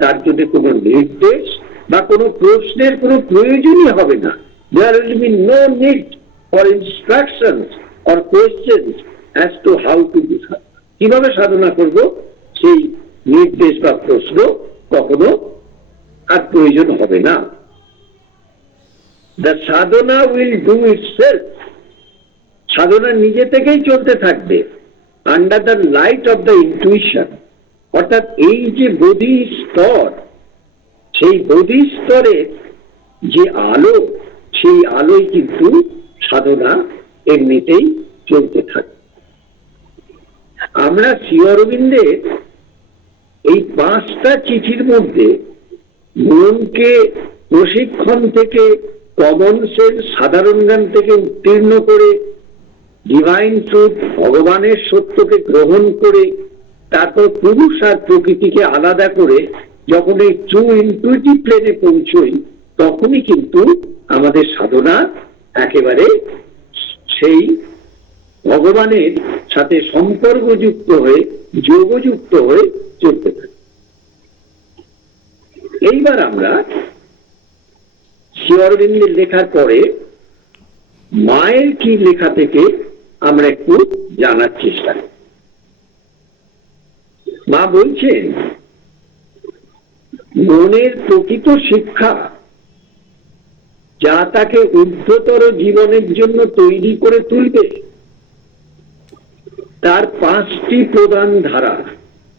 তার জন্য কোনো নির্দেশ বা কোনো প্রশ্নের কোনো প্রয়োজনই হবে না। There will be no need for instructions or questions as to how to do sadhana. কিভাবে সাধনা করব সেই নির্দেশ বা প্রশ্ন কখনো আর প্রয়োজন হবে না। The sadhana will do itself. সাধনা নিজে থেকেই চলতে থাকবে under the light off the intuition. অর্থাৎ এই যে বোধি স্তর, সেই বোধি স্তরের যে আলো, সেই আলোই কিন্তু সাধনা এমনিতেই চলতে থাকে। আমরা শ্রী অরবিন্দের এই 5টা চিঠির মধ্যে মনকে প্রশিক্ষণ থেকে, কমন সেন্স, সাধারণ জ্ঞান থেকে উত্তীর্ণ করে, ডিভাইন ট্রুথ, ভগবানের সত্যকে গ্রহণ করে, তারপর পুরুষ আর প্রকৃতিকে আলাদা করে যখন এই ট্রু ইনটুইটিভ প্লেনে পৌঁছই, তখনই কিন্তু আমাদের সাধনা একেবারে সেই ভগবানের সাথে সম্পর্কযুক্ত হয়ে, যোগযুক্ত হয়ে চলতে থাকে। এইবার আমরা শ্রী অরবিন্দের লেখার পরে মায়ের কি লেখা থেকে আমরা একটু জানার চেষ্টা করি। মা বলছেন, মনের প্রকৃত শিক্ষা যা তাকে ঊর্ধ্বতর জীবনের জন্য তৈরি করে তুলবে, তার 5টি প্রধান ধারা।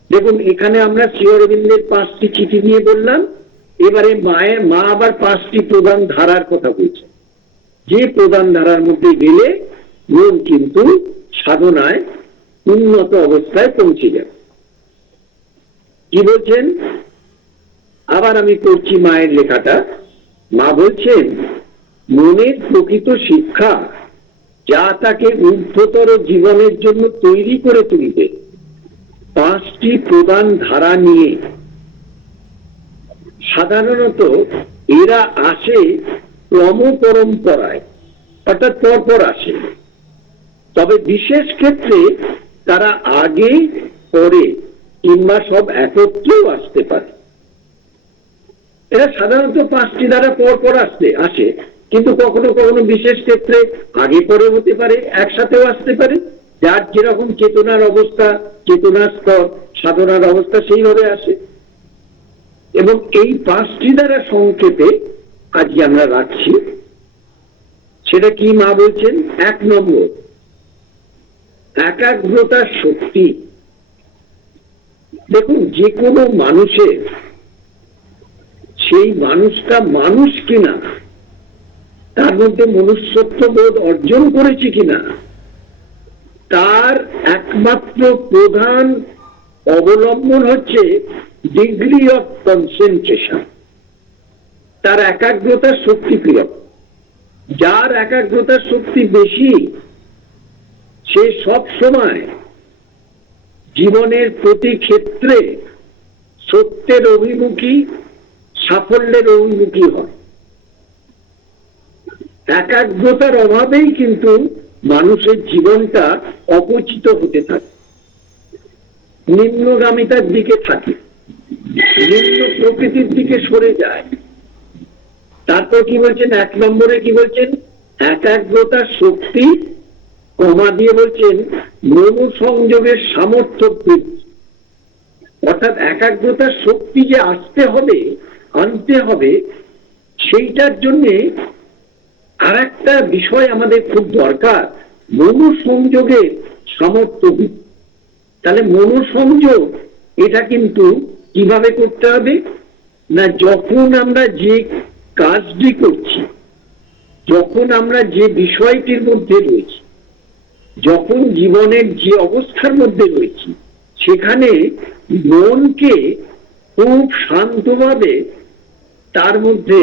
দেখুন, এখানে আমরা শ্রী অরবিন্দের 5টি চিঠি নিয়ে বললাম, এবারে মা আবার 5টি প্রধান ধারার কথা বলছে, যে প্রধান ধারার মধ্যে গেলে মন কিন্তু সাধনায় উন্নত অবস্থায় পৌঁছে যাবে। কি বলছেন? আবার আমি পড়ছি মায়ের লেখাটা। মা বলছেন, মনের প্রকৃত শিক্ষা যা তাকে ঊর্ধ্বতর জীবনের জন্য তৈরি করে তুলবে, 5টি প্রধান ধারা নিয়ে। সাধারণত এরা আসে ক্রম পরম্পরায়, অর্থাৎ পরপর আসে। তবে বিশেষ ক্ষেত্রে তারা আগে পরে কিংবা সব একত্রেও আসতে পারে। এরা সাধারণত 5টি দ্বারা পর পর আসে, কিন্তু কখনো কখনো বিশেষ ক্ষেত্রে আগে পরে হতে পারে, একসাথেও আসতে পারে। যার যেরকম চেতনার অবস্থা, চেতনার স্তর, সাধনার অবস্থা সেইভাবে আসে। এবং এই 5টি দ্বারা সংক্ষেপে আজকে আমরা রাখছি। সেটা কি মা বলছেন? 1 নম্বর, একাগ্রতার শক্তি। দেখুন, যে কোনো মানুষের, সেই মানুষটা মানুষ কিনা, তার মধ্যে মনুষ্যত্ব বোধ অর্জন করেছে কিনা, তার একমাত্র প্রধান অবলম্বন হচ্ছে ডিগ্রি অফ কনসেন্ট্রেশন, তার একাগ্রতার শক্তি কিরকম। যার একাগ্রতার শক্তি বেশি, সে সব সময় জীবনের প্রতি ক্ষেত্রে সত্যের অভিমুখী, সাফল্যের অভিমুখী হয়। একাগ্রতার অভাবেই কিন্তু মানুষের জীবনটা অপচিত হতে থাকে, নিম্নগামিতার দিকে থাকে, নিম্ন প্রকৃতির দিকে সরে যায়। তারপর কি বলছেন? 1 নম্বরে কি বলছেন? একাগ্রতার শক্তি, কমা দিয়ে বলছেন মনোসংযোগের সামর্থ্য বৃদ্ধি। অর্থাৎ একাগ্রতার শক্তি যে আনতে হবে, সেইটার জন্য আর একটা বিষয় আমাদের খুব দরকার, মনোসংযোগের সামর্থ্য বৃদ্ধি। তাহলে মনোসংযোগ এটা কিন্তু কিভাবে করতে হবে না, যখন আমরা যে কাজটি করছি, যখন আমরা যে বিষয়টির মধ্যে রয়েছি, যখন জীবনের যে অবস্থার মধ্যে রয়েছি, সেখানে মনকে খুব শান্তভাবে তার মধ্যে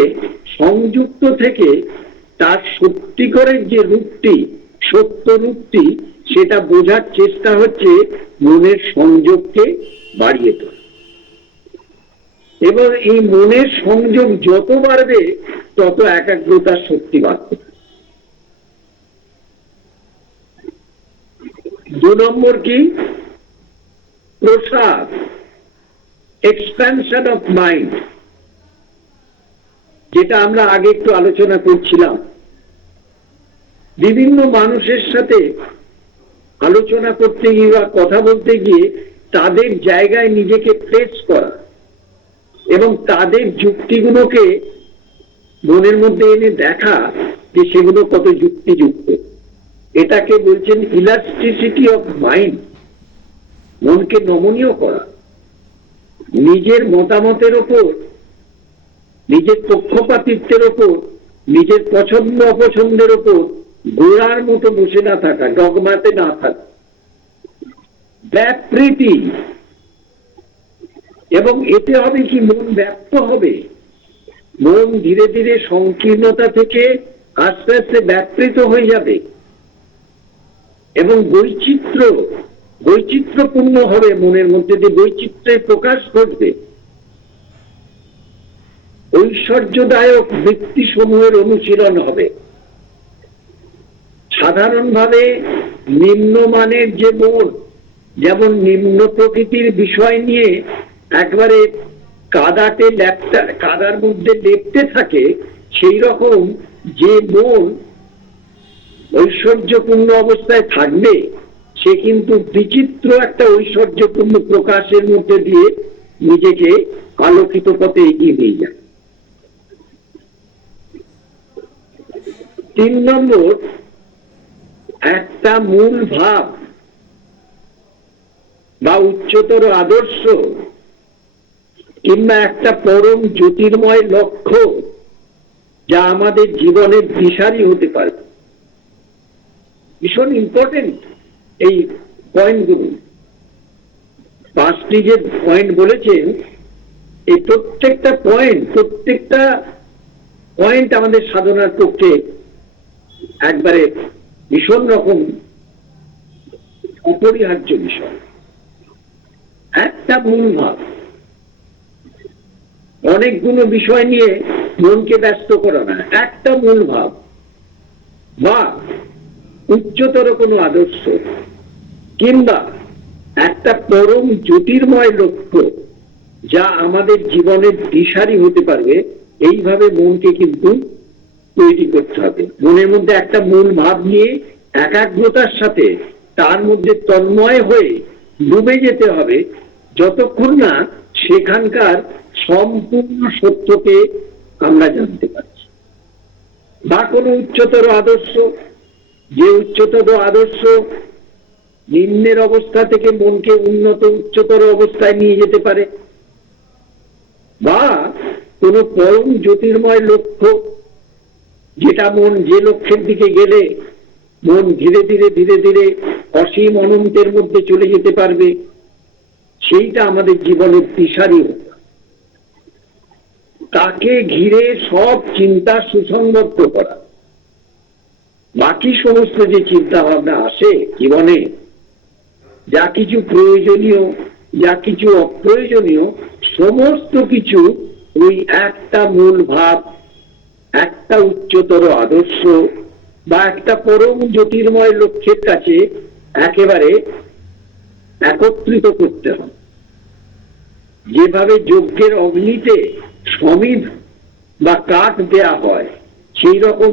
সংযুক্ত থেকে তার সত্যিকারের যে রূপটি, সত্য রূপটি, সেটা বোঝার চেষ্টা হচ্ছে মনের সংযোগকে বাড়িয়ে তোলা। এবং এই মনের সংযোগ যত বাড়বে, তত একাগ্রতার শক্তি বাড়বে। 2 নম্বর কি? প্রসার, এক্সপ্যানশন অফ মাইন্ড, যেটা আমরা আগে একটু আলোচনা করছিলাম। বিভিন্ন মানুষের সাথে আলোচনা করতে গিয়ে বা কথা বলতে গিয়ে তাদের জায়গায় নিজেকে প্লেস করা এবং তাদের যুক্তিগুলোকে মনের মধ্যে এনে দেখা যে সেগুলো কত যুক্তিযুক্ত। এটাকে বলছেন ইলাস্টিসিটি অফ মাইন্ড, মনকে নমনীয় করা। নিজের মতামতের ওপর, নিজের পক্ষপাতিত্বের ওপর, নিজের পছন্দ অপছন্দের ওপর গোড়ার মতো বসে না থাকা, ডগমাতে না থাকা, ব্যাপৃতি। এবং এতে হবে কি? মন ব্যপ্ত হবে। মন ধীরে ধীরে সংকীর্ণতা থেকে আস্তে আস্তে ব্যাপৃত হয়ে যাবে এবং বৈচিত্র্যপূর্ণ হবে। মনের মধ্যে যে বৈচিত্র্যের প্রকাশ ঘটবে, ঐশ্বর্যদায়ক বৃত্তি সমূহের অনুশীলন হবে। সাধারণভাবে নিম্নমানের যে মন, যেমন নিম্ন প্রকৃতির বিষয় নিয়ে একবারে কাদার মধ্যে লেপ্টে থাকে, সেই রকম যে মন ঐশ্বর্যপূর্ণ অবস্থায় থাকবে, সে কিন্তু বিচিত্র একটা ঐশ্বর্যপূর্ণ প্রকাশের মধ্যে দিয়ে নিজেকে আলোকিত পথে এগিয়ে নিয়ে যায়। 3 নম্বর, একটা মূল ভাব বা উচ্চতর আদর্শ কিংবা একটা পরম জ্যোতির্ময় লক্ষ্য, যা আমাদের জীবনের দিশারি হতে পারে। ভীষণ ইম্পর্টেন্ট এই পয়েন্টগুলো। 5টি যে পয়েন্ট বলেছেন, এই প্রত্যেকটা পয়েন্ট আমাদের সাধনার পক্ষে একবারে ভীষণ রকম অপরিহার্য বিষয়। একটা মূল ভাব, অনেকগুলো বিষয় নিয়ে মনকে ব্যস্ত করা না, একটা মূল ভাব বা উচ্চতর কোনো আদর্শ কিংবা একটা পরম জ্যোতির্ময় লক্ষ্য যা আমাদের জীবনের দিশারি হতে পারবে, এইভাবে মনকে কিন্তু তৈরি করতে হবে। মনের মধ্যে একটা মূল ভাব নিয়ে একাগ্রতার সাথে তার মধ্যে তন্ময় হয়ে ডুবে যেতে হবে, যতক্ষণ না সেখানকার সম্পূর্ণ সত্যকে আমরা জানতে পারছি। বা কোনো উচ্চতর আদর্শ, যে উচ্চতর আদর্শ নিম্নের অবস্থা থেকে মনকে উন্নত উচ্চতর অবস্থায় নিয়ে যেতে পারে, বা কোনো পরম জ্যোতির্ময় লক্ষ্য, যেটা মন, যে লক্ষ্যের দিকে গেলে মন ধীরে ধীরে ধীরে ধীরে অসীম অনন্তের মধ্যে চলে যেতে পারবে, সেইটা আমাদের জীবনের দিশারি। তাকে ঘিরে সব চিন্তা সুসংবদ্ধ করা। বাকি সমস্ত যে চিন্তা ভাবনা আসে জীবনে, যা কিছু প্রয়োজনীয়, যা কিছু অপ্রয়োজনীয়, সমস্ত কিছু ওই একটা মূল ভাব, একটা উচ্চতর আদর্শ বা একটা পরম জ্যোতির্ময় লক্ষ্যের কাছে একেবারে একত্রিত করতে হবে। যেভাবে যজ্ঞের অগ্নিতে সমিধ বা কাঠ দেয়া হয়, সেই রকম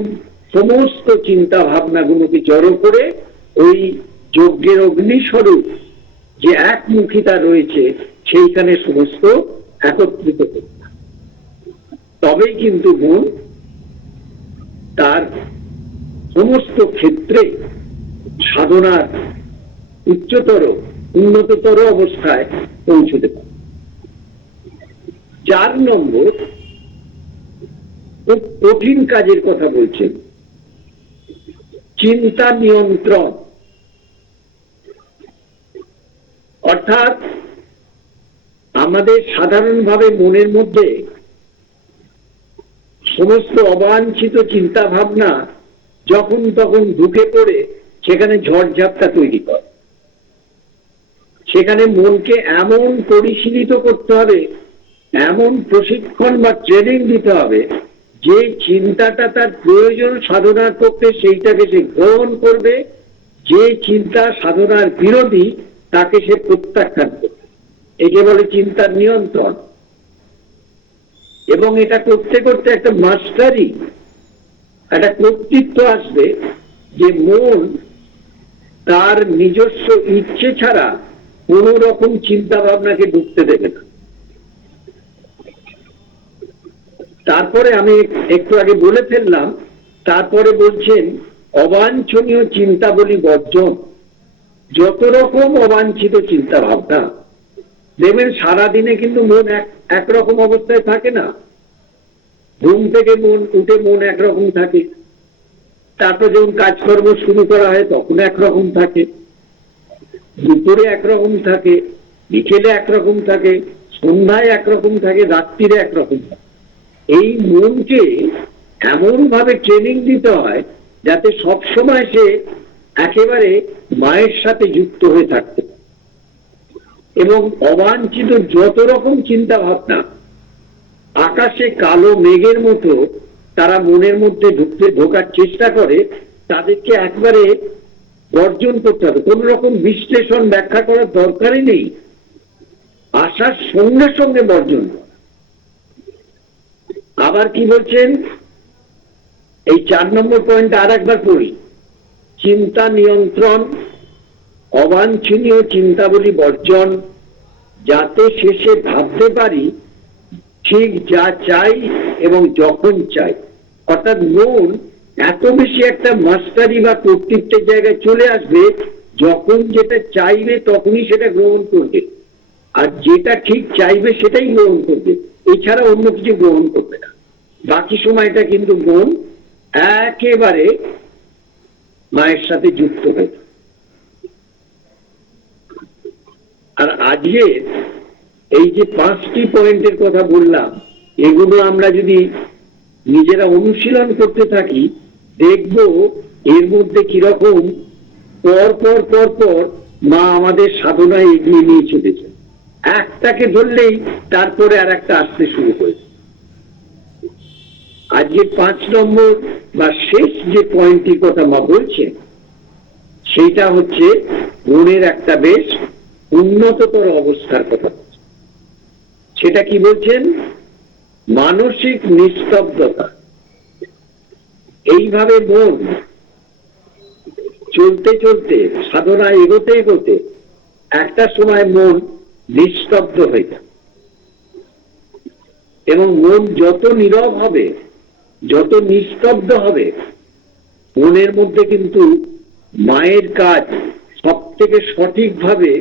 সমস্ত চিন্তা ভাবনাগুলোকে জড়ো করে ওই যজ্ঞের অগ্নিস্বরূপ যে একমুখিতা রয়েছে সেইখানে সমস্ত একত্রিত করতে হবে। তবেই কিন্তু মন তার সমস্ত ক্ষেত্রে সাধনার উচ্চতর উন্নততর অবস্থায় পৌঁছতে পারে। 4 নম্বর, খুব কঠিন কাজের কথা বলছেন, চিন্তা নিয়ন্ত্রণ। অর্থাৎ আমাদের সাধারণভাবে মনের মধ্যে সমস্ত অবাঞ্ছিত চিন্তা ভাবনা যখন তখন ঢুকে পড়ে সেখানে ঝড়ঝাপটা তৈরি করে। সেখানে মনকে এমন পরিশীলিত করতে হবে, এমন প্রশিক্ষণ বা ট্রেনিং দিতে হবে, যে চিন্তাটা তার প্রয়োজন সাধনার পক্ষে সেইটাকে সে গ্রহণ করবে, যে চিন্তা সাধনার বিরোধী তাকে সে প্রত্যাখ্যান করবে। একে বলে চিন্তার নিয়ন্ত্রণ। এবং এটা করতে করতে একটা মাস্টারি, একটা কর্তৃত্ব আসবে, যে মন তার নিজস্ব ইচ্ছে ছাড়া কোন রকম চিন্তা ভাবনাকে ঢুকতে দেবে না। তারপরে আমি একটু আগে বলে ফেললাম, তারপরে বলছেন অবাঞ্ছনীয় চিন্তাবলী বর্জন। যত রকম অবাঞ্ছিত চিন্তা ভাবনা, দেখবেন সারাদিনে কিন্তু মন একরকম অবস্থায় থাকে না। ঘুম থেকে মন উঠে মন একরকম থাকে, তারপর যখন কাজকর্ম শুরু করা হয় তখন একরকম থাকে, দুপুরে একরকম থাকে, বিকেলে একরকম থাকে, সন্ধ্যায় একরকম থাকে, রাত্রিরে একরকম থাকে। এই মনকে এমন ভাবে ট্রেনিং দিতে হয় যাতে সবসময় সে একেবারে মায়ের সাথে যুক্ত হয়ে থাকতে পারে। এবং অবাঞ্ছিত যত রকম চিন্তা ভাবনা আকাশে কালো মেঘের মতো তারা মনের মধ্যে ঢোকার চেষ্টা করে, তাদেরকে একবারে বর্জন করতে হবে। কোন রকম বিশ্লেষণ ব্যাখ্যা করার দরকারই নেই, আসার সঙ্গে সঙ্গে বর্জন। আবার কি বলছেন, এই 4 নম্বর পয়েন্ট আর একবার পড়ি। চিন্তা নিয়ন্ত্রণ, অবাঞ্ছনীয় চিন্তাবলী বর্জন, যাতে শেষে ভাবতে পারি ঠিক যা চাই এবং যখন চাই। অর্থাৎ মন এত বেশি একটা মাস্টারি বা কর্তৃত্বের জায়গায় চলে আসবে, যখন যেটা চাইবে তখনই সেটা গ্রহণ করবে, আর যেটা ঠিক চাইবে সেটাই গ্রহণ করবে, এছাড়া অন্য কিছু গ্রহণ করবে না। বাকি সময়টা কিন্তু মন একেবারে মায়ের সাথে যুক্ত হয়ে। আর আজকে এই যে 5টি পয়েন্টের কথা বললাম, এগুলো আমরা যদি নিজেরা অনুশীলন করতে থাকি, দেখব এর মধ্যে কিরকম পর পর পর পর মা আমাদের সাধনায় এগিয়ে নিয়ে চলেছে। একটাকে ধরলেই তারপরে আর একটা আসতে শুরু করেছে। আজকে 5 নম্বর বা শেষ যে পয়েন্টটির কথা মা বলছে, সেইটা হচ্ছে মনের একটা বেশ উন্নততর অবস্থার কথা বলছেন। সেটা কি বলছেন? মানসিক নিস্তব্ধতা। এইভাবে মন চলতে চলতে, সাধনা এগোতে এগোতে একটা সময় মন নিস্তব্ধ হয়ে যায়, এবং মন যত নীরব হবে, যত নিস্তব্ধ হবে, মনের মধ্যে কিন্তু মায়ের কাজ সব থেকে সঠিকভাবে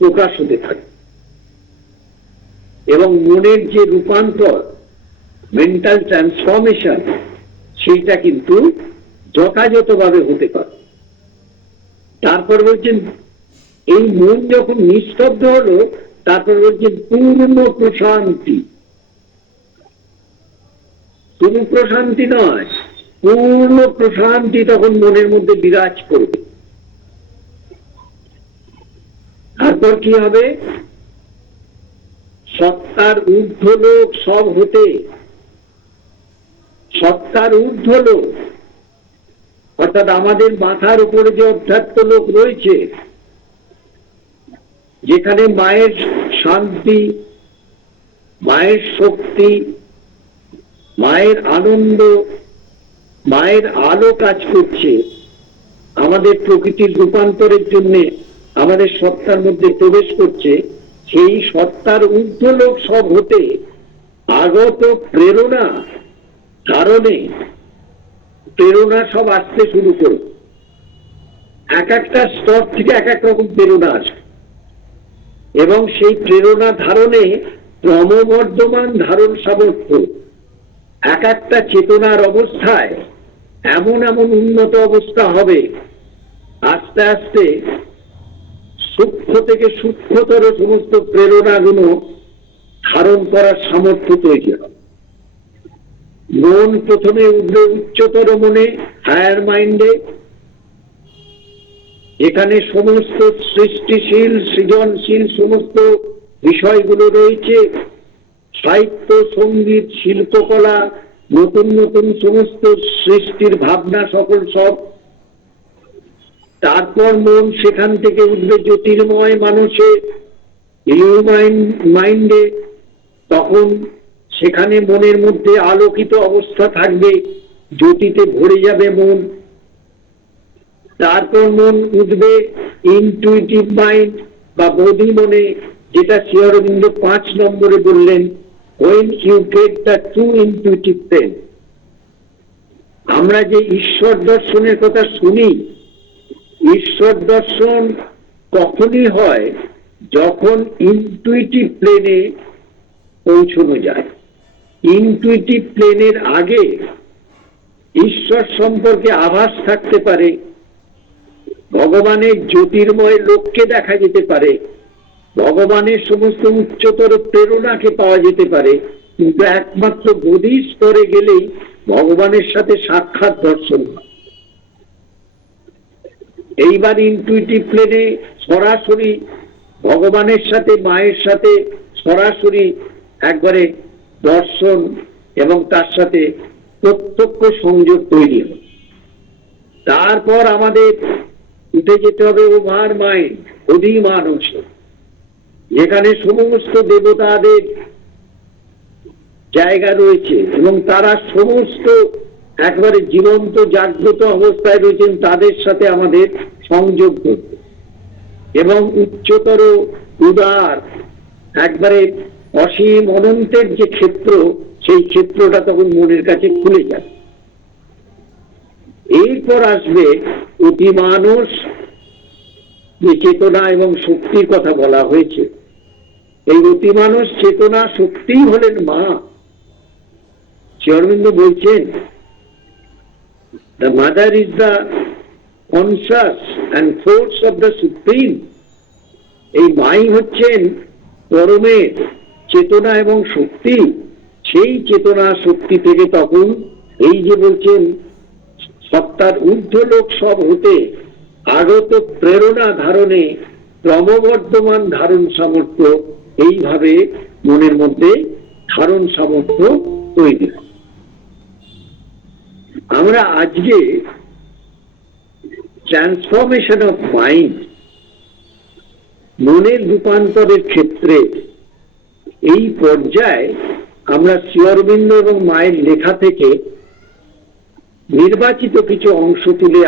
প্রকাশ হতে থাকে, এবং মনের যে রূপান্তর, মেন্টাল ট্রান্সফরমেশন, সেইটা কিন্তু যথাযথভাবে হতে পারে। তারপর বলছেন এই মন যখন নিস্তব্ধ হলো, তারপর বলছেন পূর্ণ প্রশান্তি। শুধু প্রশান্তি নয়, পূর্ণ প্রশান্তি তখন মনের মধ্যে বিরাজ করবে। তারপর কি হবে? সত্তার ঊর্ধ্বলোক সব হতে, সত্তার ঊর্ধ্বলোক অর্থাৎ আমাদের মাথার উপরে যে অধ্যাত্ম লোক রয়েছে, যেখানে মায়ের শান্তি, মায়ের শক্তি, মায়ের আনন্দ, মায়ের আলো কাজ করছে, আমাদের প্রকৃতির রূপান্তরের জন্য আমাদের সত্তার মধ্যে প্রবেশ করছে, সেই সত্তার ঊর্ধ্বলোক সব হতে আগত প্রেরণা কারণে প্রেরণা সব আসতে শুরু করবে। এক একটা স্তর থেকে এক এক রকম প্রেরণা আসবে, এবং সেই প্রেরণা ধারণে ক্রমবর্ধমান ধারণ সামর্থ্য, এক একটা চেতনার অবস্থায় এমন এমন উন্নত অবস্থা হবে, আস্তে আস্তে সূক্ষ্ম থেকে সূক্ষ্মতর সমস্ত প্রেরণাগুলো ধারণ করার সামর্থ্য তৈরি হবে। মন প্রথমে উঠবে উচ্চতর মনে, হায়ার মাইন্ডে, যেখানে সমস্ত সৃষ্টিশীল সৃজনশীল সমস্ত বিষয়গুলো রয়েছে, সাহিত্য, সঙ্গীত, শিল্পকলা, নতুন নতুন সমস্ত সৃষ্টির ভাবনা, সকল সব। তারপর মন সেখান থেকে উঠবে জ্যোতির্ময় মানুষে, মাইন্ডে, তখন সেখানে মনের মধ্যে আলোকিত অবস্থা থাকবে, জ্যোতিতে ভরে যাবে মন। তারপর মন উঠবে ইনটুইটিভ মাইন্ড বা বোধি মনে, যেটা শ্রী অরবিন্দ 5 নম্বরে বললেন, when you get the true intuitive sense। আমরা যে ঈশ্বর দর্শনের কথা শুনি, ঈশ্বর দর্শন তখনই হয় যখন ইনটুইটিভ প্লেনে পৌঁছানো যায়। ইনটুইটিভ প্লেনের আগে ঈশ্বর সম্পর্কে আভাস থাকতে পারে, ভগবানের জ্যোতির্ময় লোককে দেখা যেতে পারে, ভগবানের সমস্ত উচ্চতর প্রেরণাকে পাওয়া যেতে পারে, কিন্তু একমাত্র বোধি স্তরে গেলেই ভগবানের সাথে সাক্ষাৎ দর্শন হয়। এইবার ইনটুইটিভ প্লেনে সরাসরি ভগবানের সাথে, মায়ের সাথে সরাসরি একবারে দর্শন এবং তার সাথে প্রত্যক্ষ সংযোগ তৈরি হয়। তারপর আমাদের উঠে যেতে হবে ওভার মাইন্ড, অধিমানস, যেখানে সমস্ত দেবতাদের জায়গা রয়েছে এবং তারা সমস্ত একবারে জীবন্ত জাগ্রত অবস্থায় রয়েছেন, তাদের সাথে আমাদের সংযোগ করতে, এবং উচ্চতর উদার একবারে অসীম অনন্তের যে ক্ষেত্র, সেই ক্ষেত্রটা তখন মনের কাছে খুলে যায়। এরপর আসবে অতিমানস, যে চেতনা এবং শক্তির কথা বলা হয়েছে। এই অতিমানস চেতনা শক্তি হলেন মা। শ্রী অরবিন্দ বলছেন, the mother is the conscious and force of the supreme। এই মাই হচ্ছেন পরমের চেতনা এবং শক্তি। সেই চেতনা শক্তি থেকে তখন এই যে বলছেন সত্তার ঊর্ধ্বলোক সব হতে আগত প্রেরণা ধারণে ক্রমবর্ধমান ধারণ সামর্থ্য, এইভাবে মনের মধ্যে ধারণ সামর্থ্য তৈরি হয়। আমরা আজকে ট্রান্সফরমেশন অফ মাইন্ড, মনের রূপান্তরের ক্ষেত্রে এই পর্যায়ে আমরা শ্রী অরবিন্দ এবং মায়ের লেখা থেকে নির্বাচিত কিছু অংশ তুলে